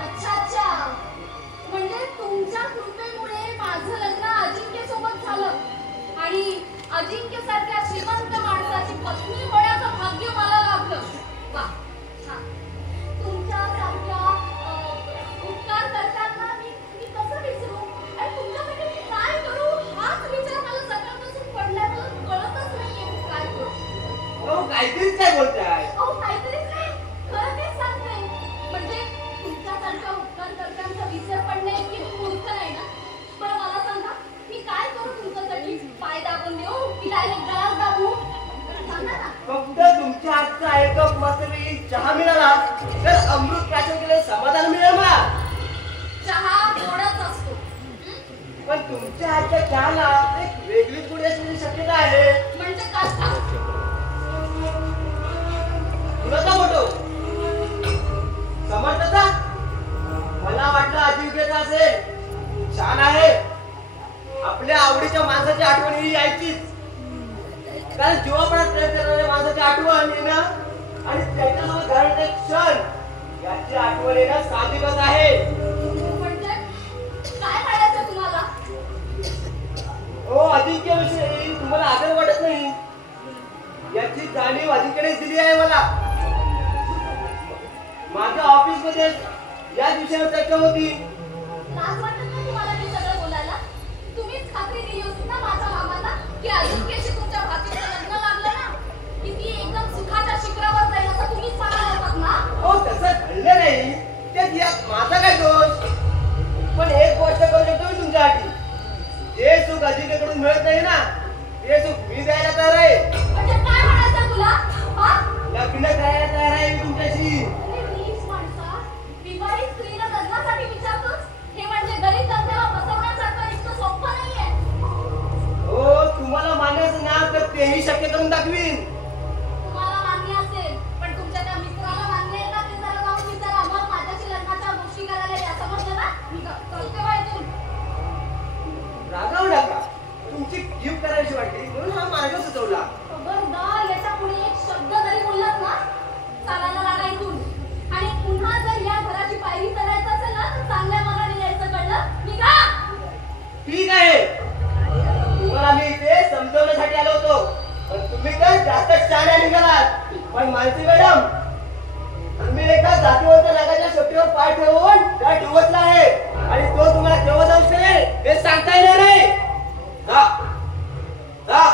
अच्छा, म्हणजे तुमच्या कृपेमुळे माझं लग्न अजिंक्य सोबत झालं आणि अजिंक्य सारख्या श्रीमंत माणसाची पत्नी होण्याचं भाग्य मला लाभलं. वा, छान. तुमच्यासारख्या उपकार करताना मी कसं विसरू? आणि तुमच्यासाठी मी काय करू हाच विचार मला सकाळपासून पडलाय. मला कळतच नाहीये मी काय करू. अहो काहीतरीच काय बोलताय? अहो काहीतरीच नाही, खरं तेच सांगते. म्हणजे तुमच्यासारख्या उपकारकर्त्यांचा विसर पडणे की मूर्ख नाही ना. पण मला सांगा, मी काय करू तुमच्यासाठी? पाय दाबून देऊ की डायरेक्ट गळाच दाबू? सांगा ना. फक्त तुमच्या हातचा एक कप मस्तपैकी चहा मिळाला तर अमृत प्राशन केलं समाधान मिळेल मला. चहा गोडच असतो. पण तुमच्या हातच्या चहाला एक वेगळीच गुण असण्याची शक्यता आहे. म्हणजे कसा? तुला मोठो समर्थता मला वाटलं अजिंक्यता असेल. छान आहे, आपल्या आवडीच्या माणसाची आठवण ही यायचीच. कारण जीवापणात प्रयत्न करणाऱ्या माणसाची आठवण येणं आणि त्याच्यासोबत घालवण्याचे क्षण याची आठवण येणं साहजिकच आहे. म्हणजे काय करायचं तुम्हाला? हो, अजिंक्यविषयी तुम्हाला आदर वाटत नाही याची जाणीव अजिंक्यने दिली आहे मला. ऑफिस मध्ये या विषयावर चर्चा होती. लाज वाटत नाही तुम्हाला हे सगळं बोलायला? तुम्हीच खात्री दिली होती ना माझ्या मामाला की अजिंक्यशी तुमच्या भाचीचं लग्न लागलं ना की ती एकदम सुखाच्या शिखरावर जाईल असं तुम्हीच सांगणार होतात ना? हो तसं घडलं नाही, त्यात यात माझा काय दोष. पण एक गोष्ट करू शकतो मी तुमच्यासाठी. जे सुख अजिंक्यकडून मिळत नाही ना ते सुख मी द्यायला तयार आहे. म्हणजे काय म्हणायचं तुला? हा? लग्न करायला तयार आहे मी तुमच्याशी. अरे नीच माणसा, विवाहित स्त्रीला लग्नासाठी विचारतोस? हे म्हणजे गरीब जनतेला फसवण्यासारखं इतकं सोपं नाहीये. हो तुम्हाला मान्यच ना तर तेही शक्य करून दाखवीन. तुम्हाला मान्य असेल पण तुमच्या त्या मित्राला मान्य आहे ना ते जरा जाऊन विचारा. मग माझ्याशी लग्नाच्या गोष्टी करायला या, समजलं ना? मी कळते बा इथून. रागावू नका, तुमची गिफ्ट करायची वाटली म्हणून हा मार्ग सुचवला. खबरदार याच्या पुढे एक शब्द जरी बोललात ना चालायला लागा इथून. आणि पुन्हा जर या घराची पायरी चढायचं असेल ना तर चांगल्या मनाने यायचं, कळलं? निघा. ठीक आहे, तुम्हाला मी इथे समजवण्यासाठी आलो होतो पण तुम्ही तर जास्त शहाण्या निघालात. पण मानसी मॅडम, तुम्ही एका जातीवंत नागाच्या शेपटीवर पाय ठेवून त्या डिवचला आहे आणि तो तुम्हाला केव्हा जाऊ शकेल हे सांगता येणार नाही. जा जा,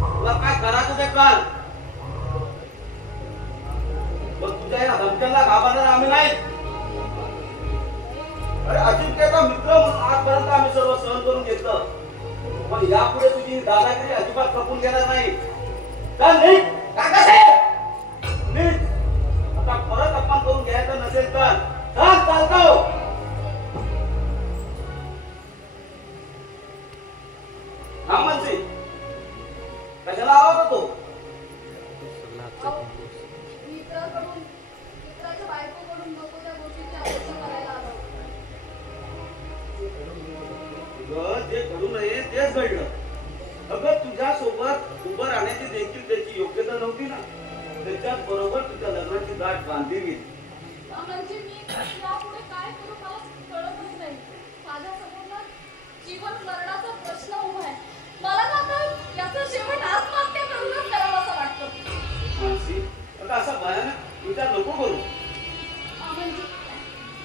तुला काय करायचं ते कर. पण तुझ्या या धमक्यांना घाबरणार आम्ही नाही. अरे अजिंक्यचा मित्र म्हणून आजपर्यंत आम्ही सर्व सहन करून घेतलं, पण यापुढे तुझी दादागिरी अजिबात खपून घेणार नाही. चल नीट काका साहेब, नीट. आता परत अपमान करून घ्यायचं नसेल तर चल चालतो. हा मनसी, कशाला आला होता तो? मित्राच्या बायकोकडून नको त्या गोष्टीची अपेक्षा करायला आलो. तुझं जे घडू नये तेच घडलं. अगं तुझ्या सोबत उभं राहण्याची देखील त्याची योग्यता नव्हती ना. त्याच्याच बरोबर तुझ्या लग्नाची गाठ बांधली गेली. म्हणजे मी यापुढे काय करू मला कळतच नाही. माझ्या समोर ना जीवन मरणाचा प्रश्न उभा आहे. मला ना आता याचा शेवट आत्महत्या करूनच करावं असं वाटतं. मानसी, अगं असा भयानक विचार नको करू. म्हणजे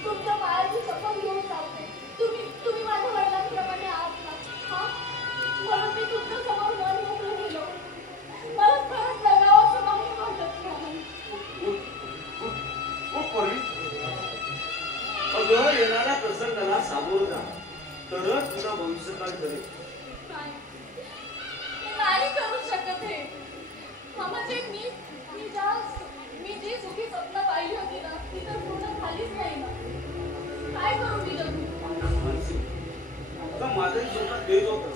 तुमच्या पायाची शपथ घेऊन चालते. तुम्ही माझ्या वडिलांप्रमाणे आहात ना? हा? म्हणून मी तुमच्या समोर मन मोकळं केलं. मला खरंच जगावं असं नाही वाटत नाही. खूप पोरी, अगं येणाऱ्या प्रसंगाला सामोरं जा, तरच तुझा भविष्यकाळ ठरेल. नाही, मी नाही करू शकत हे. म्हणजे मी जी सुखी स्वप्न पाहिली होती ना ती तर पूर्ण झालीच नाही ना. काय करू मी जगू? मानसी, अगं माझंही स्वप्न तेच होतं,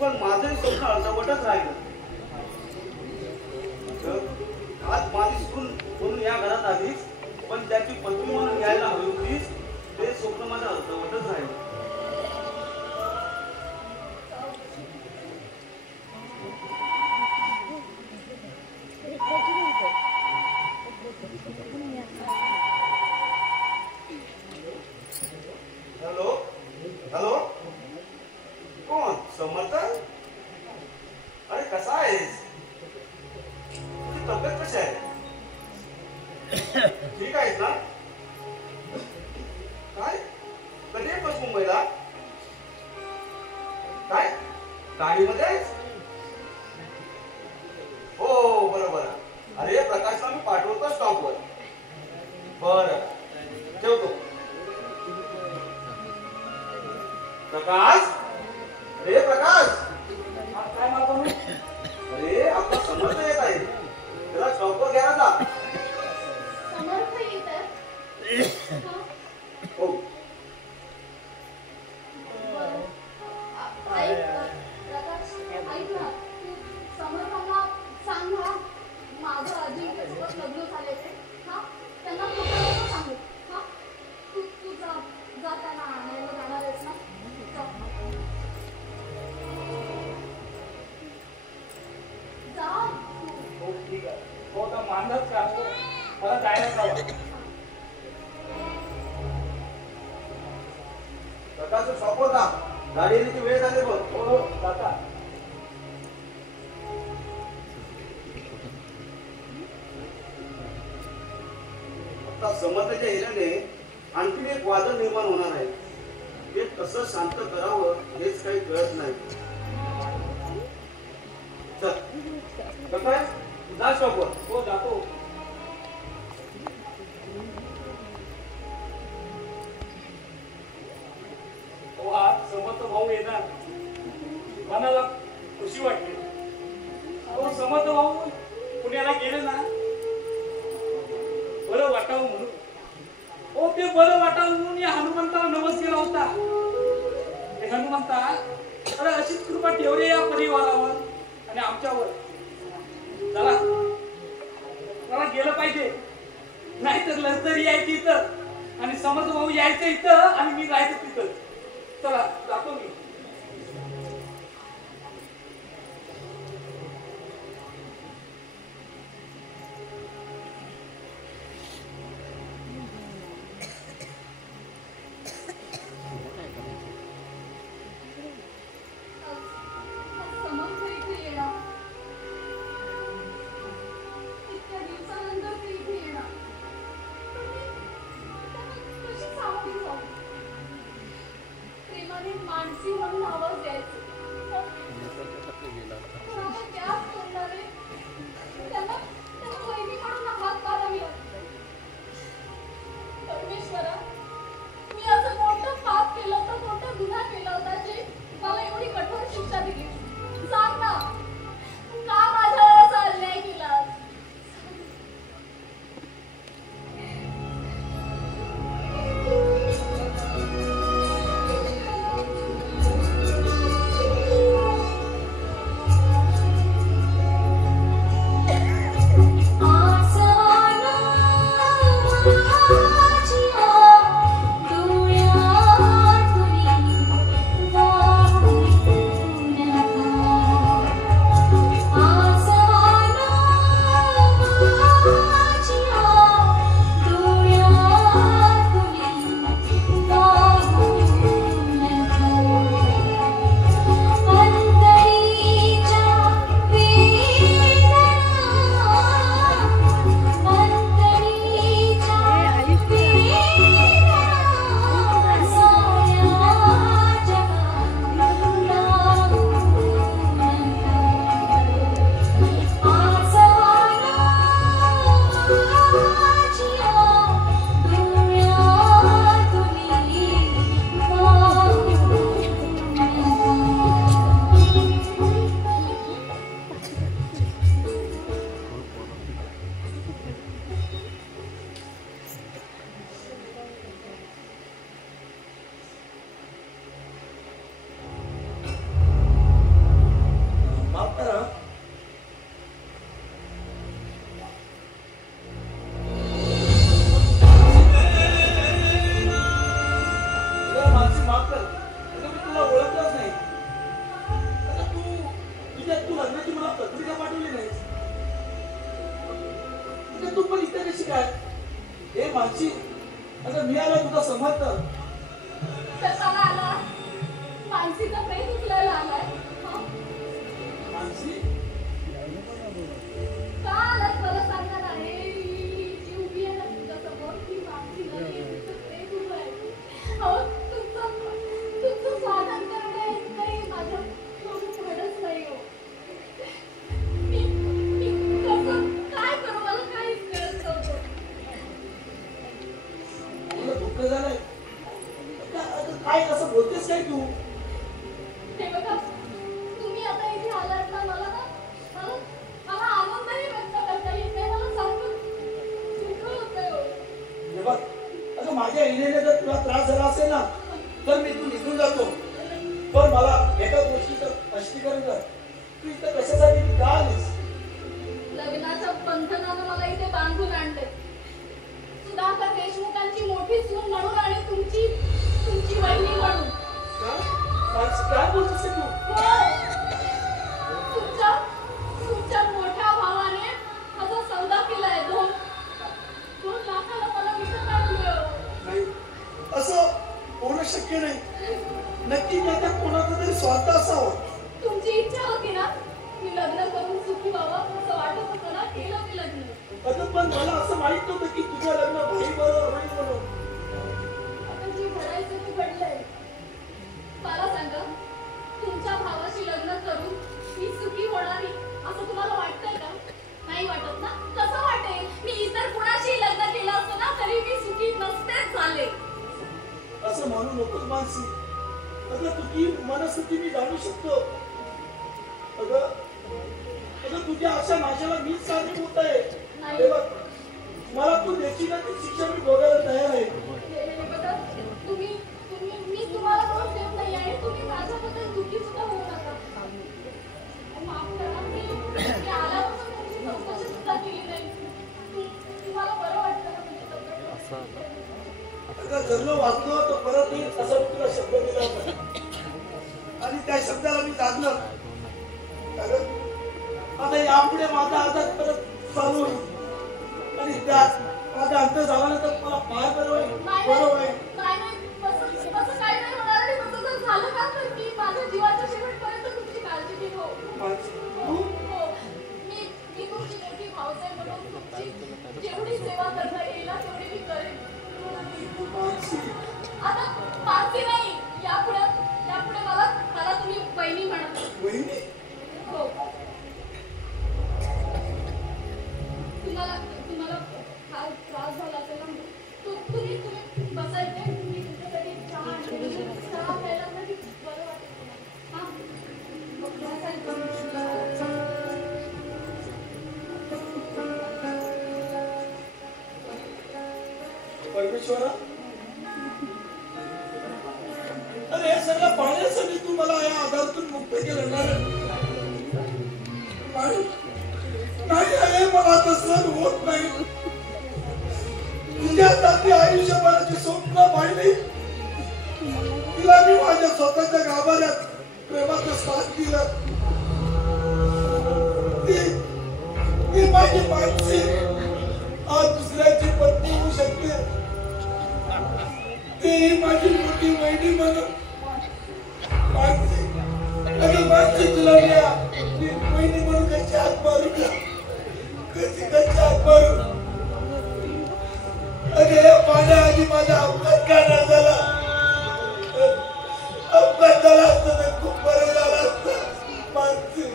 पण माझंही स्वप्न अर्धवटच राहिलं. आज माझी सून म्हणून या घरात आलीस, पण त्याची पत्नी म्हणून घ्यायला हवी होतीस, ते स्वप्न माझं अर्धवटच राहिलं. हॅलो हॅलो, कोण? समर्थ? अरे कसा आहेस? तुझी तब्येत कशी आहे? ठीक आहेस ना? काय कधी येतोस मुंबईला? काय गाडीमध्ये आहेस? हो बरोबर. अरे प्रकाशला मी पाठवतो स्टॉपवर. बरं ठेवतो. प्रकाश, अरे प्रकाश, काय मागतो मी? अरे आपला समर्थ येत आहे, त्याला स्टॉपवर घ्यायला जा. समर्थ येत आहे? हो. ऐक ना, समर्थांना सांग ना माझं अजिंक्यसोबत लग्न झाले ते. हा, त्यांना कुठं नको सांगू. हा, तू जाताना आणायला जाणार आहेस ना? जा. हो ठीक आहे. हो तर मानच का असतो, मला जायलाच हवं. प्रकाश स्टॉपवर जा, गाडी येण्याची वेळ झाली बघ. हो जाता. समर्थाच्या येण्याने आणखीन एक वादळ निर्माण होणार आहे. ते कसं शांत करावं हेच काही कळत नाही. चल कसं जा शॉपवर. हो जातो. आज समर्थ भाऊ येणार, मनाला खुशी वाटली. अहो समर्थ भाऊ पुण्याला गेले ना, बरं वाटावं म्हणून. हो ते बरं वाटावं म्हणून या हनुमंताला नमस केला होता. हे हनुमंता, अरे अशीच कृपा ठेव रे या परिवारावर आणि आमच्यावर. चला मला गेलं पाहिजे, नाहीतर लष्करी यायची इथं आणि समर्थ भाऊ यायचं इथं आणि मी राहायचं तिथं. चला जातो मी. मानसी म्हणून आवाज द्यायचे. त्यांना वहिनी म्हणून हात काढावी लागते. परमेश्वरा, मी असं कोणतं पाप केलं होतं, कोणता गुन्हा केला होता जे मला एवढी कठोर शिक्षा दिली? सांग ना, का माझ्यावर असा अन्याय केला? शक्य नाही. नक्की त्याच्यात कोणाचा तरी स्वार्थ असावा. तुमची इच्छा होती ना मी लग्न करून सुखी व्हावं असं वाटत होतं ना, केलं मी लग्न. अगं पण मला असं माहित नव्हतं की तुझं लग्न भाई बरोबर होईल म्हणून. आता जे घडायचं ते घडलंय. मला सांगा, तुमच्या भावाशी लग्न करून मी सुखी होणारी असं तुम्हाला वाटतंय का? नाही वाटत ना? कसं वाटेल? मी इतर कुणाशी लग्न केलं असतं ना तरी मी सुखी नसतेच झाले. असं म्हणू नकोस मानसी. अगं तुझी मनस्थिती मी जाणू शकतो. अगं तुझ्या अशा माझ्याला मीच कारणीभूत आहे. हे बघ, मला तू देशील ना ती शिक्षा मी बघायला तयार आहे. मी तुम्हाला दोष देत नाही आणि तुम्ही माझ्याबद्दल दुःखी सुद्धा होऊ नका. माफ करा, मी आल्यापासून तुमची चौकशी सुद्धा केली नाही. तुम्हाला बरं वाटतं का म्हणजे तब्येत? अगं घरनं वाचलो तर परत येईल असा मी तुला शब्द दिला होता आणि त्या शब्दाला मी जागलो. अगं आता यापुढे माझा आजार परत चालू होईल आणि त्यात माझा अंत झाला ना तर मला फार बरं होईल. बरोबर आहे. तसं काही नाही होणार आणि तसं जर झालं का तर मी माझ्या जीवाच्या शेवटपर्यंत तुमची काळजी घेईन. हो, मी तुमची मोठी भावसाहेब म्हणून तुमची जेवढी सेवा करता येईल ना तेवढी मी करेन. आता मानसी नाही, यापुढे मला तुम्ही बहिणी म्हणा. बहिणी? हो. तुम्हाला फार त्रास झाला असेल ना, तुम्ही बसायचे. मी तुमच्यासाठी चहा प्यायला तरी बरं वाटेल. हां, परमेश्वरा, अरे हे सगळं पाहण्यासाठी तू मला या आधारातून मुक्त केलं ना. नाही आहे, मला तसं होत नाही. तुझ्यासाठी आयुष्यभराची स्वप्न पाहिली, तिला मी माझ्या स्वतःच्या गाभाऱ्यात प्रेमाचं स्थान दिलं. ती माझी माणसी आज दुसऱ्याची पत्नी होऊ शकते. ती माझी मोठी बहिणी म्हणून माणसी. अरे माणसी, तुला मी बहिणी म्हणून कशी हात मारू का? कशी हात मारू? अरे पाण्याआधी माझा अपघात का नाही झाला? अपघात झाला असता तर खूप बरं झालं असतं माणसी.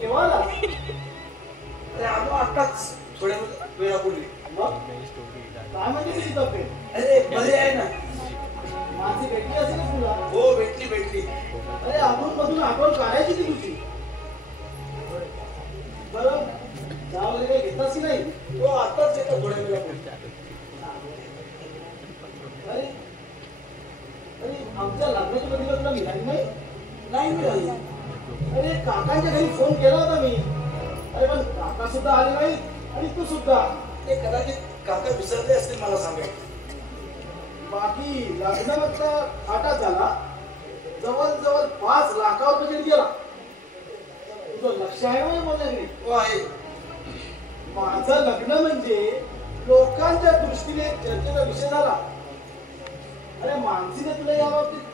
केव्हा आला? अरे आलो आताच, थोड्या वेळापूर्वी. मग काय म्हणजे तुझी तब्येत? अरे बरी आहे ना. माझी भेटली असेल ना तुला? हो, भेटली. अरे आपण मधून आठवण काढायची ती तुझी. बरं, चहा वगैरे काही घेतलास की नाही? हो, आताच येतो थोड्या वेळापूर्वी. अरे आमच्या लग्नाची पत्रिका तुला मिळाली नाही? नाही मिळाली. अरे काकांच्या घरी फोन केला होता मी. अरे पण काका सुद्धा आले नाही आणि तू सुद्धा. ते कदाचित काका विसरले असतील मला सांगायचं. बाकी लग्न मात्र थाटात झाला. जवळजवळ 5 लाखावर बजेट गेला. तुझं लक्ष आहे ना माझ्याकडे? हो आहे. माझं लग्न म्हणजे लोकांच्या दृष्टीने चर्चेचा विषय झाला. अरे मानसीने तुला या बाबतीत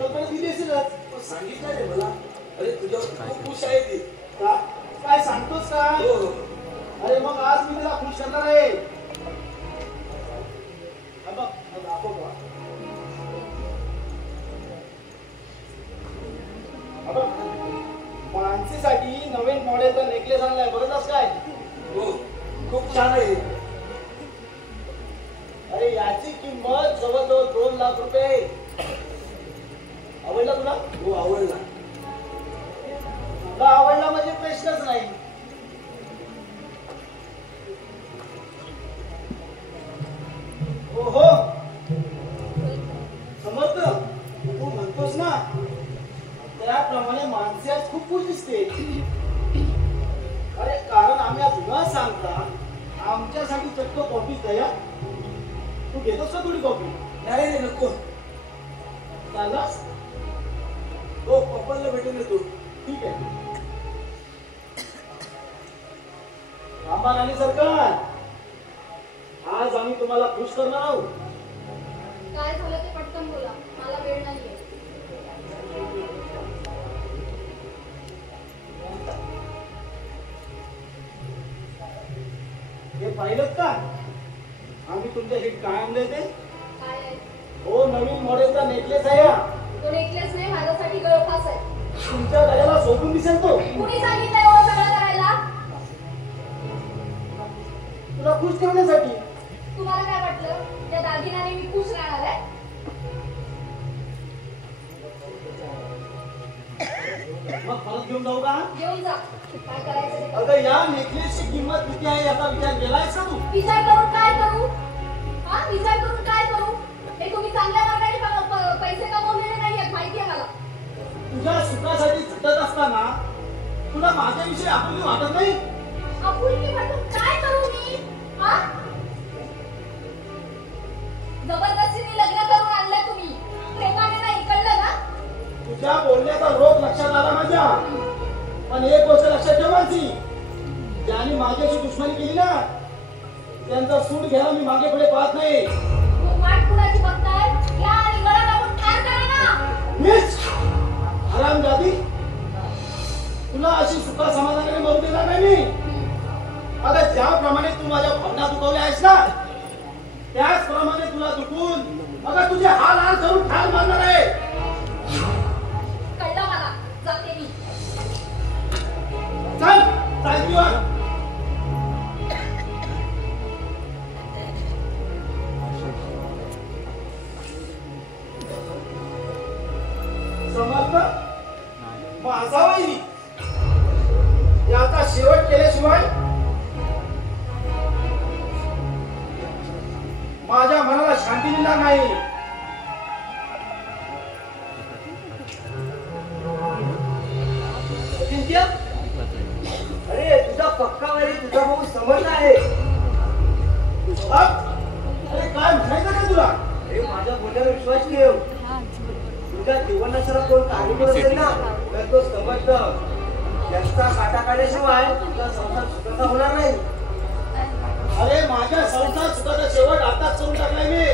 कल्पना दिली असेलच. सांगितलं रे मला. अरे तुझ्यावर खूप खुश आहे ती. काय सांगतोस का? अरे मग आज मी तुला खुश करणार आहे. मानसीसाठी नवीन मॉडेलचा नेकलेस आणलाय. बघतच काय? हो, खूप छान आहे. अरे याची किंमत जवळजवळ 2 लाख रुपये. आवडला तुला? हो, आवडला. तुला आवडला म्हणजे प्रश्नच नाही. हो, समर्थ, तू म्हणतोस ना त्याप्रमाणे माणसे आज खूप खुश दिसते. अरे कारण आम्ही आज न सांगता आमच्यासाठी चक्क कॉफी तयार. तू घेतोस का थोडी कॉफी? नाही रे नको. चाललास? हो पप्पांना भेटून येतो. ठीक आहे. थांबा राणी सरकार, आज आम्ही तुम्हाला खुश करणार आहोत. काय झालं ते पटकन बोला, मला वेळ नाहीये. हे पाहिलं का? आम्ही तुमच्यासाठी काय आणलंय ते? काय आहे? हो, नवीन मॉडेलचा नेकलेस आहे हा. तो नेकलेस नाही, माझ्यासाठी गळफास आहे. तुमच्या गळ्याला शोभून दिसेल तो. कुणी सांगितलंय हो सगळं करायला? तुला खुश ठेवण्यासाठी. तुम्हाला काय वाटलं त्या दागिन्याने मी खुश राहणार आहे? मग परत घेऊन जाऊ का? घेऊन जा, काय करायचं ते करा. अगं, या नेकलेसची किंमत किती आहे याचा विचार केलायस का तू? विचार करून काय करू? हा, विचार करून काय करू? हे तुम्ही चांगल्या मार्गाने पैसे कमवलेले नाहीयेत, माहितीये मला. तुझ्या सुखासाठी झटत असताना तुला माझ्याविषयी आपुलकी वाटत नाही? आपुलकी वाटून काय करू मी? हा, जबरदस्तीने लग्न करून आणलंय तुम्ही, प्रेमाने नाही, कळलं ना? तुझ्या बोलण्याचा रोग लक्षात आला माझ्या. पण एक गोष्ट लक्षात ठेवायची, ज्यांनी माझ्याशी दुश्मनी केली ना, त्यांचा सूट घ्यायला मी मागे पुढे पाहत नाही. मग वाट कुणाची बघताय? या आणि गळा दाबून ठार करा ना. मीच हरामजादी, तुला अशी सुखा समाधानाने मरू देणार नाही मी. अगं, ज्याप्रमाणे तू माझ्या भावना दुखवल्या आहेस ना, त्याचप्रमाणे तुला दुखून अगं तुझे हाल हाल करून ठार मारणार आहे. कळलं मला, जाते मी. चल, सायकलीवर. समर्थ माझा वैरी याचा शेवट केल्याशिवाय माझ्या मनाला शांती मिळणार नाही. अजिंक्य, अरे तुझा पक्का वाली तुझा भाऊ समर्थ आहे. अरे काय म्हणायचं का तुला? अरे माझ्या बोलण्यावर विश्वास ठेव. तुझ्या जीवनाला कोण कारणीभूत असेल ना, तर तो समर्थ. त्यांचा काटा काढल्याशिवाय तुझा संसार सुखाचा होणार नाही. अरे माझ्या संसार सुखाचा शेवट आताच करून टाकलाय मी.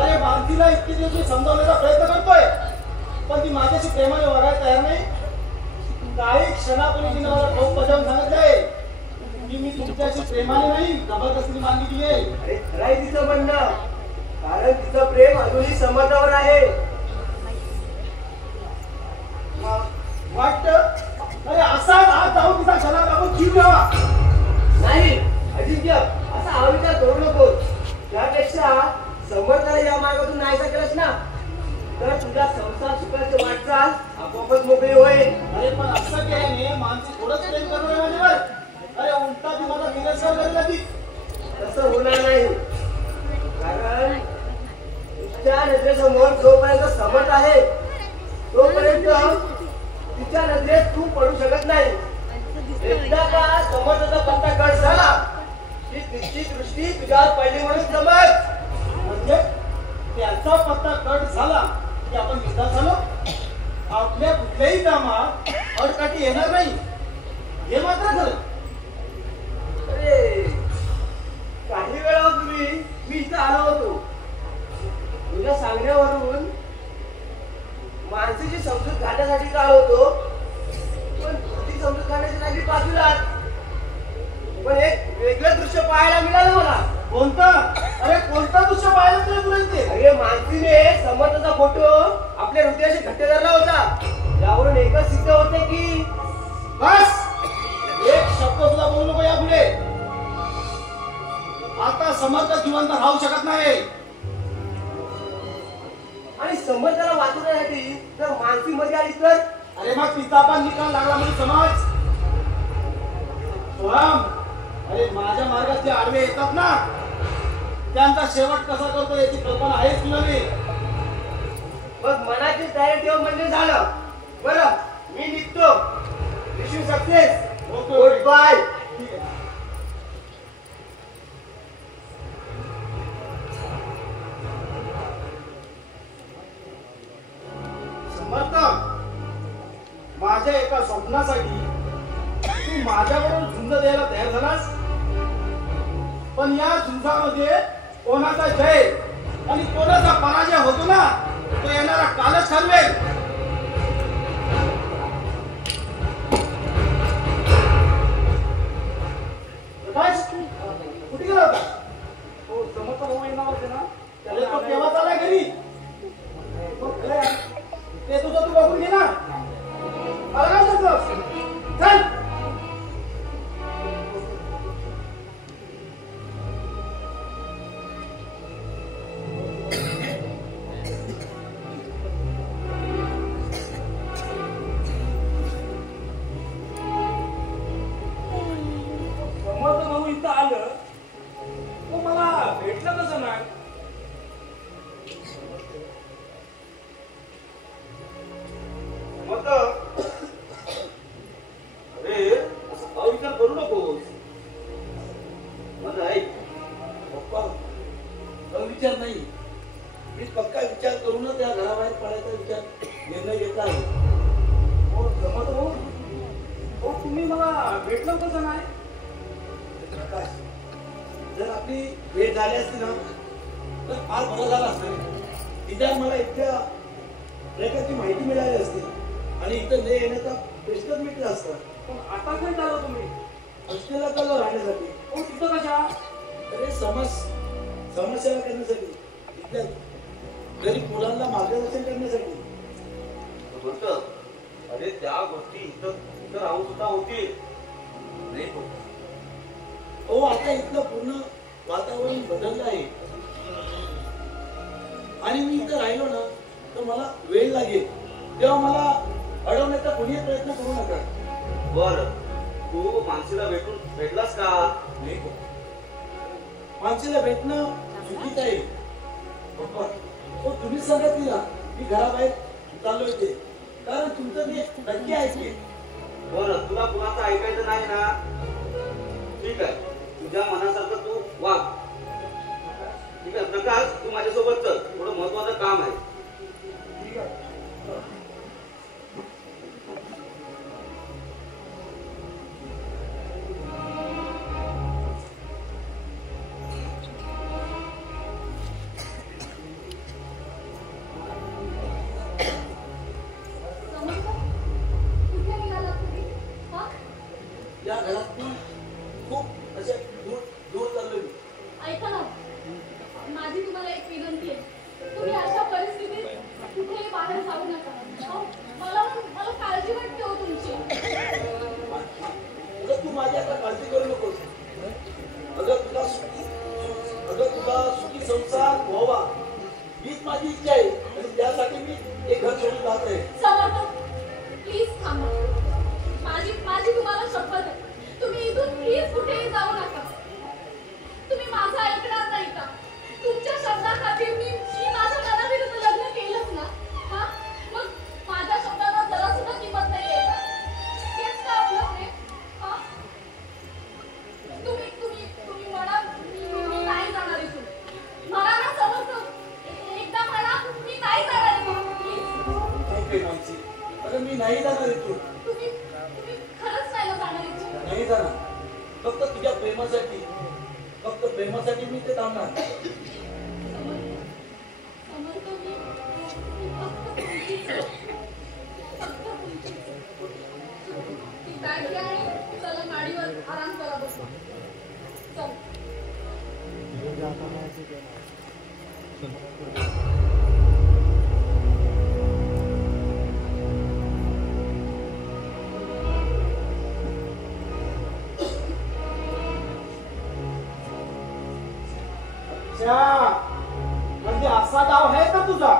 अरे मानसीला इतके दिवस मी समजावण्याचा प्रयत्न करतोय, पण ती माझ्याशी प्रेमाने वागायला तयार नाही. काही क्षणापूर्वी तिने मला ठोक बजावून सांगितलंय की मी तुमच्याशी प्रेमाने नाही, जबरदस्तीने मानली गेली. अरे खरंय तिचं म्हणणं, कारण तिचं प्रेम अजूनही समर्थावर आहे. वाटत अरे असा आज जाऊन तिचा क्षणात आपण जीव द्यावा. नाही अजिंक्य, असा हा विचार करू नको. त्यापेक्षा समर्थाला या मार्गातून नाहीसा केलास ना, तर तुझा संसार सुखाची वाटचाल आपोआपच मोकळी होईल. अरे पण असं केल्याने माणसे थोडंच प्रेम करणार आहे माझ्यावर. अरे उलटा ती मला तिरस्कार करायला ती. तसं होणार नाही, कारण तुझ्या नजरेसमोर जोपर्यंत समर्थ आहे तोपर्यंत तिच्या नजरेत तू पडू शकत नाही. एकदा का समर्थाचा पत्ता कट झाला की तिची दृष्टी तुझ्यावर पडली म्हणून समज. म्हणजे त्याचा पत्ता कट झाला की आपण विचार झालो, आपल्या कुठल्याही कामात अडकाठी येणार नाही, हे मात्र खरं. अरे काही वेळापूर्वी मी इथं आलो होतो. तुझ्या सांगण्यावरून माणसाची समजूत घालण्यासाठी आलो होतो, पण ती समजूत घालण्याची लागली बाजूला. पण एक वेगळं दृश्य पाहायला मिळालं मला. कोणतं? अरे कोणतं दृश्य पाहायला तुला तुला इथे? अरे माणसीने समर्थाचा फोटो आपल्या हृदयाशी घट्ट धरला होता. यावरून एकच सिद्ध होते की बस एक शब्द सुद्धा बोलू नको यापुढे. आता समर्थ जिवंत राहू शकत नाही. आणि समर्थाला वाचवण्यासाठी जर मानसी मध्ये आली तर? अरे मग तिचा पण निकाल लागला म्हणून समज. सोहम, अरे माझ्या मार्गात जे आडवे येतात ना, त्यांचा शेवट कसा करतो याची कल्पना आहेच तुला मी. मग मनाची तयारी ठेव म्हणजे झालं. बरं मी निघतो. Wish you success. Goodbye. ठीक आहे. तू माझ्याकडून झुंज द्यायला तयार झालास, पण या झुंजामध्ये कोणाचा जय आणि कोणाचा पराजय होतो ना, तो येणारा कालच ठरवेल. कुठे गेला होता? हो समर्थ भाऊ येणार होते ना, अरे तो केव्हा चालाय घरी? ते तुझं तू बघून घे ना. आला काय तुझं? चल. समर्थ भाऊ इथं आलं, तो मला भेटलं कसं नाही? मग अरे असं अविचार करू नकोस. मग ऐक, पप्पा, अविचार नाही, मी पक्का विचार करूनच त्या घराबाहेर पडायचा विचार निर्णय घेतला आहे. हो समर्थ भाऊ, हो तुम्ही मला भेटलं कसं नाही? प्रकाश, जर आपली भेट झाली असती ना तर फार बरं झालं असतं. इथं मला इतक्या प्रकारची माहिती मिळाली असती आणि इथं न येण्याचा प्रश्नच मिटला असता. पण आता काय झालं तुम्ही? हॉस्टेलला चाललो राहण्यासाठी. हो तिथं कशा? अरे समस्या करण्यासाठी, इथल्या गरीब मुलांना मार्गदर्शन करण्यासाठी. म्हणतं अरे त्या गोष्टी इथं राहून सुद्धा होतील नाही हो. हो, आता इथलं पूर्ण वातावरण बदललं आहे आणि मी इथं राहिलो ना तर मला वेळ लागेल, तेव्हा मला अडवण्याचा कोणीही प्रयत्न करू नका. बर, तू मानसीला भेटलास का? नाही, माणसाला भेटणं चुकीचं आहे. पप्पा, हो तुम्ही सांगितली ना मी घराबाहेर चाललोय ते, कारण तुमचं मी नक्की ऐकले. बरं, तुला कुणाचं ऐकायचं नाही ना? ठीक आहे, तुझ्या मनासारखं तू वाग. ठीक आहे प्रकाश, तू माझ्यासोबत चल, थोडं महत्वाचं काम आहे. ठीक आहे. कुठे निघालात तुम्ही? हा? या घरातून खूप अशा दूर चाललोय मी. ऐका ना, माझी तुम्हाला एक विनंती आहे. तुम्ही अशा परिस्थितीत कुठेही बाहेर जाऊ नका. हो? मला काळजी वाटते हो तुमची. अगं तू माझी आता काळजी करू नकोस. अगं तुला सुखी संसार व्हावा हीच माझी इच्छा आहे आणि त्यासाठी मी एक घर सोडून जात आहे. समर्थ, प्लीज थांबा. माझी तुम्हाला शपथ आहे. तुम्ही इथून प्लीज कुठेही जाऊ नका. तुम्ही माझं ऐकणार नाही का? तुमच्या शब्दाखातीर मी माझ्या मनाविरुद्ध लग्न केलंच ना. हा, मग माझ्या शब्दाला जरा सुद्धा किंमत नाही आहे का? हेच का आपलं प्रेम? हा, तुम्ही म्हणा मी नाही जाणार इथून. म्हणा ना समर्थ, एकदा म्हणा मी नाही जाणार इथून. प्लीज. ठीक आहे मानसी, अगं मी नाही जाणार इथून. तुम्ही खरंच नाही ना जाणार इथून? नाही जाणार. फक्त तुझ्या प्रेमासाठी मी ते थांबणार. समर्थ, मी फक्त तुमचीच आहे. फक्त तुमचीच. ती बॅग घ्या आणि चला गाडीवर आराम करा बसू. चल. म्हणजे असा डाव आहे का तुझा?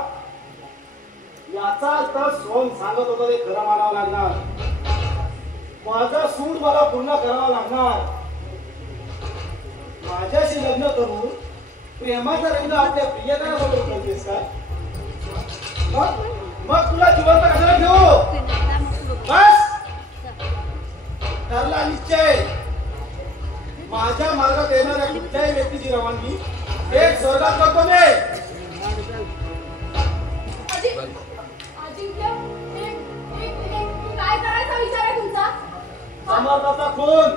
याचा अर्थ सोन सांगत होता ते खरं मानावं लागणार. माझा सूट मला पूर्ण करावा लागणार. माझ्याशी लग्न करून प्रेमाचा रंग आपल्या प्रियकराबरोबर करतेस का? मग तुला जिवंत कशाला घेऊ? बस ठरला निश्चय. माझ्या मार्गात येणाऱ्या कुठल्याही व्यक्तीची रवानगी एक स्वर्गात करतो मी. अजिंक्य, काय करायचा विचार आहे तुमचा? समर्थाचा खून.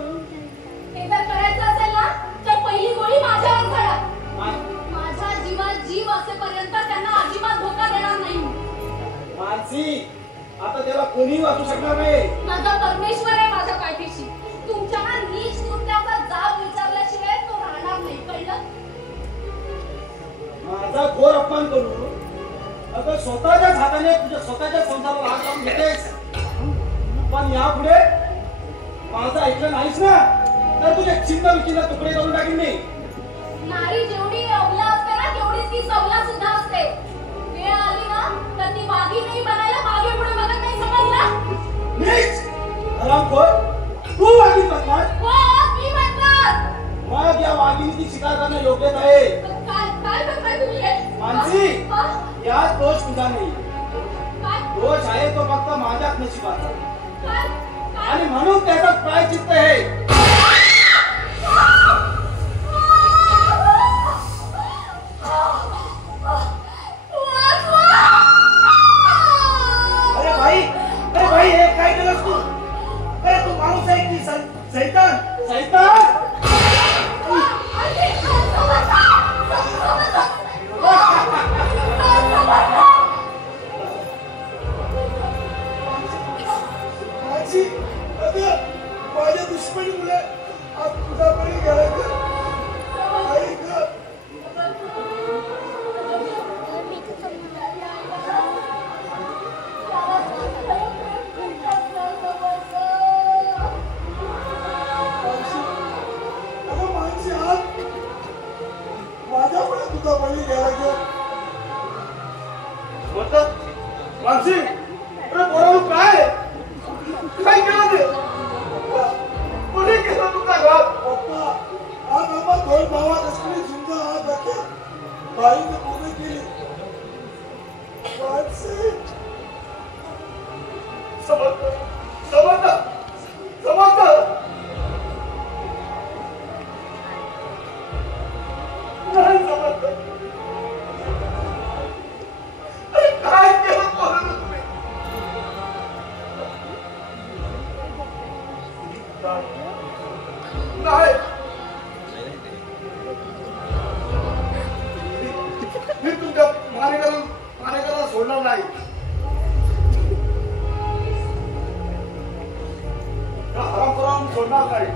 हे जर करायचं असेल ना तर पहिली गोळी माझ्यावर झाडा. माझ्या जीवात जीव असेपर्यंत त्यांना अजिबात धोका देणार नाही. मानसी, आता त्याला कोणी वाचू शकणार नाही. माझा परमेश्वर आहे माझ्या पाठीशी. तुमच्या ना नीच कृत्याचा जाब विचारल्याशिवाय तो राहणार नाही, कळलं? माझा घोर अपमान करू अगं स्वतःच्याच हाताने तुझ्या स्वतःच्या संसाराला हात लावून घेतेस. पण यापुढे माझं ऐकलं नाहीस ना तर तुझे चिन्ह विचिन्ह तुकडे करून टाकीन मी. नारी जेवढी अवला असते ना तेवढीच ती सवला सुद्धा असते. वेळ आली ना तर ती वाघीणी बनायला मागे पुढे बघत नाही, समजलं? नीच हरामखोर, तू वाघीण बनणार? हो, मी म्हणणार. मग या वाघिणीची शिकार करणं योग्यच आहे. काय काय करताय तुम्ही हे? मानसी, हा? यात दोष तुझा नाही. काय दोष आहे तो फक्त माझ्याच नशिबाचा काय आणि म्हणून त्याचा प्रायश्चित्त आहे. अरे भाई हे काय केलंस तू? अरे तू माणूस आहे की सैतान? सैतान, माझी अगं माझ्या दुश्मनीमुळे आज तुझा बळी गेला ग. आई ग. अगं माणसी आज माझ्यामुळे तुझा बळी गेला ग. म्हणतात मानसी, अरे पोरांनो काय केलं ते? कोणी केलं तुझा घात? पप्पा आज आम्हा दोन भावात असलेली झुंज आज जाते बाईने पूर्ण केली. माणसी समजतं समजतं समजतं. नाही समजतं. अरे काय केलं पोरांनो तुम्ही? नाही मी तुमच्या मारेकराला सोडणार नाही. हरामखोराला सोडणार नाही.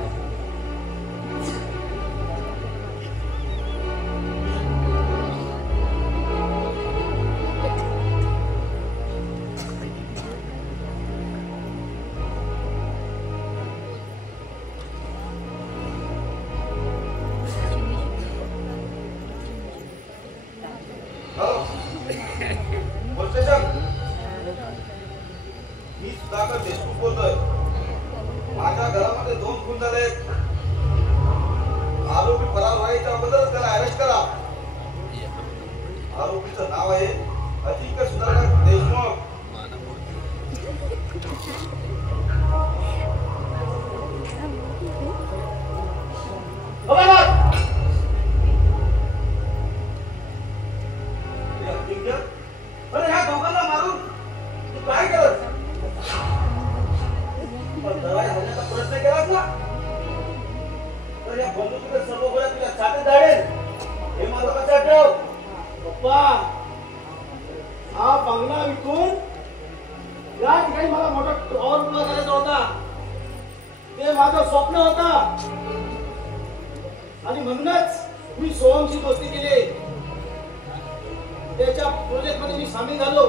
मी सुधाकर देशमुख बोलतोय. माझ्या घरामध्ये 2 खून झाले. आरोपी फरार व्हायच्या अगोदरच त्याला अरेस्ट करा. आरोपीचं नाव आहे अजिंक्य सुधाकर देशमुख. अरे ह्या दोघांना मारून तू काय करत? दवाई घालण्याचा प्रयत्न केलास ना तर या बंदुकीचे सर्व गोळ्या तुझ्या छातीत जाळेल. हे माझं लक्षात ठेव. पप्पा, हा बंगला विकून या ठिकाणी मला मोठा टॉवर उभा करायचा होता. ते माझं स्वप्न होता आणि म्हणूनच मी सोहमशी दोस्ती केली. त्याच्या प्रोजेक्ट मध्ये मी सामील झालो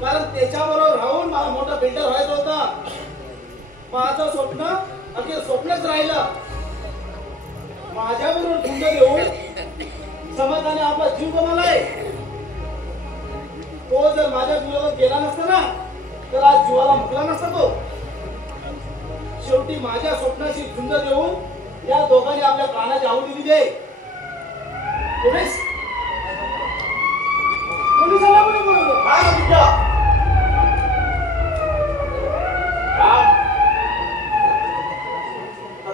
कारण त्याच्याबरोबर राहून मला मोठा बिल्डर व्हायचा होता. माझं स्वप्न अगदी स्वप्नच राहिलं. माझ्याबरोबर झुंज देऊन समाजाने आपला जीव गमावलाय. तो जर माझ्या विरोधात गेला नसता ना तर आज जीवाला मुकला नसता तो. शेवटी माझ्या स्वप्नाशी झुंज देऊन या दोघांनी आपल्या प्राणाची आहुती दिली. पोलिसांना कोणी बोलवलं? काय ना तुझ्या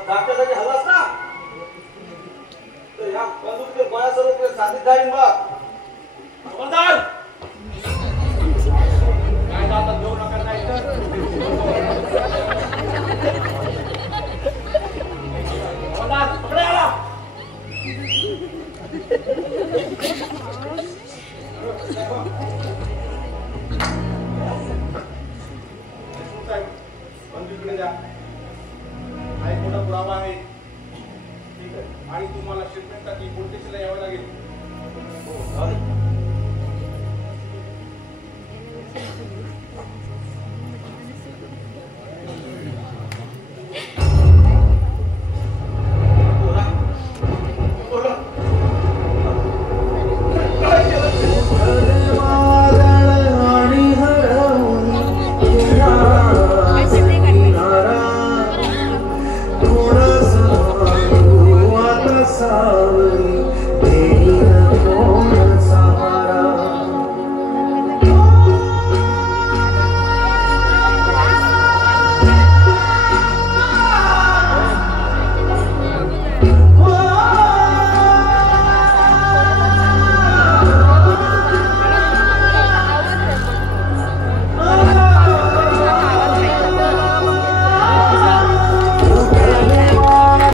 धाकट्या जागी हल्लास ना तर ह्या बंदुकीच्या गोळ्या सर्व तुझ्या छातीत जाळीन बघ. खबरदार. काय जातात देऊ नका काय तर सावली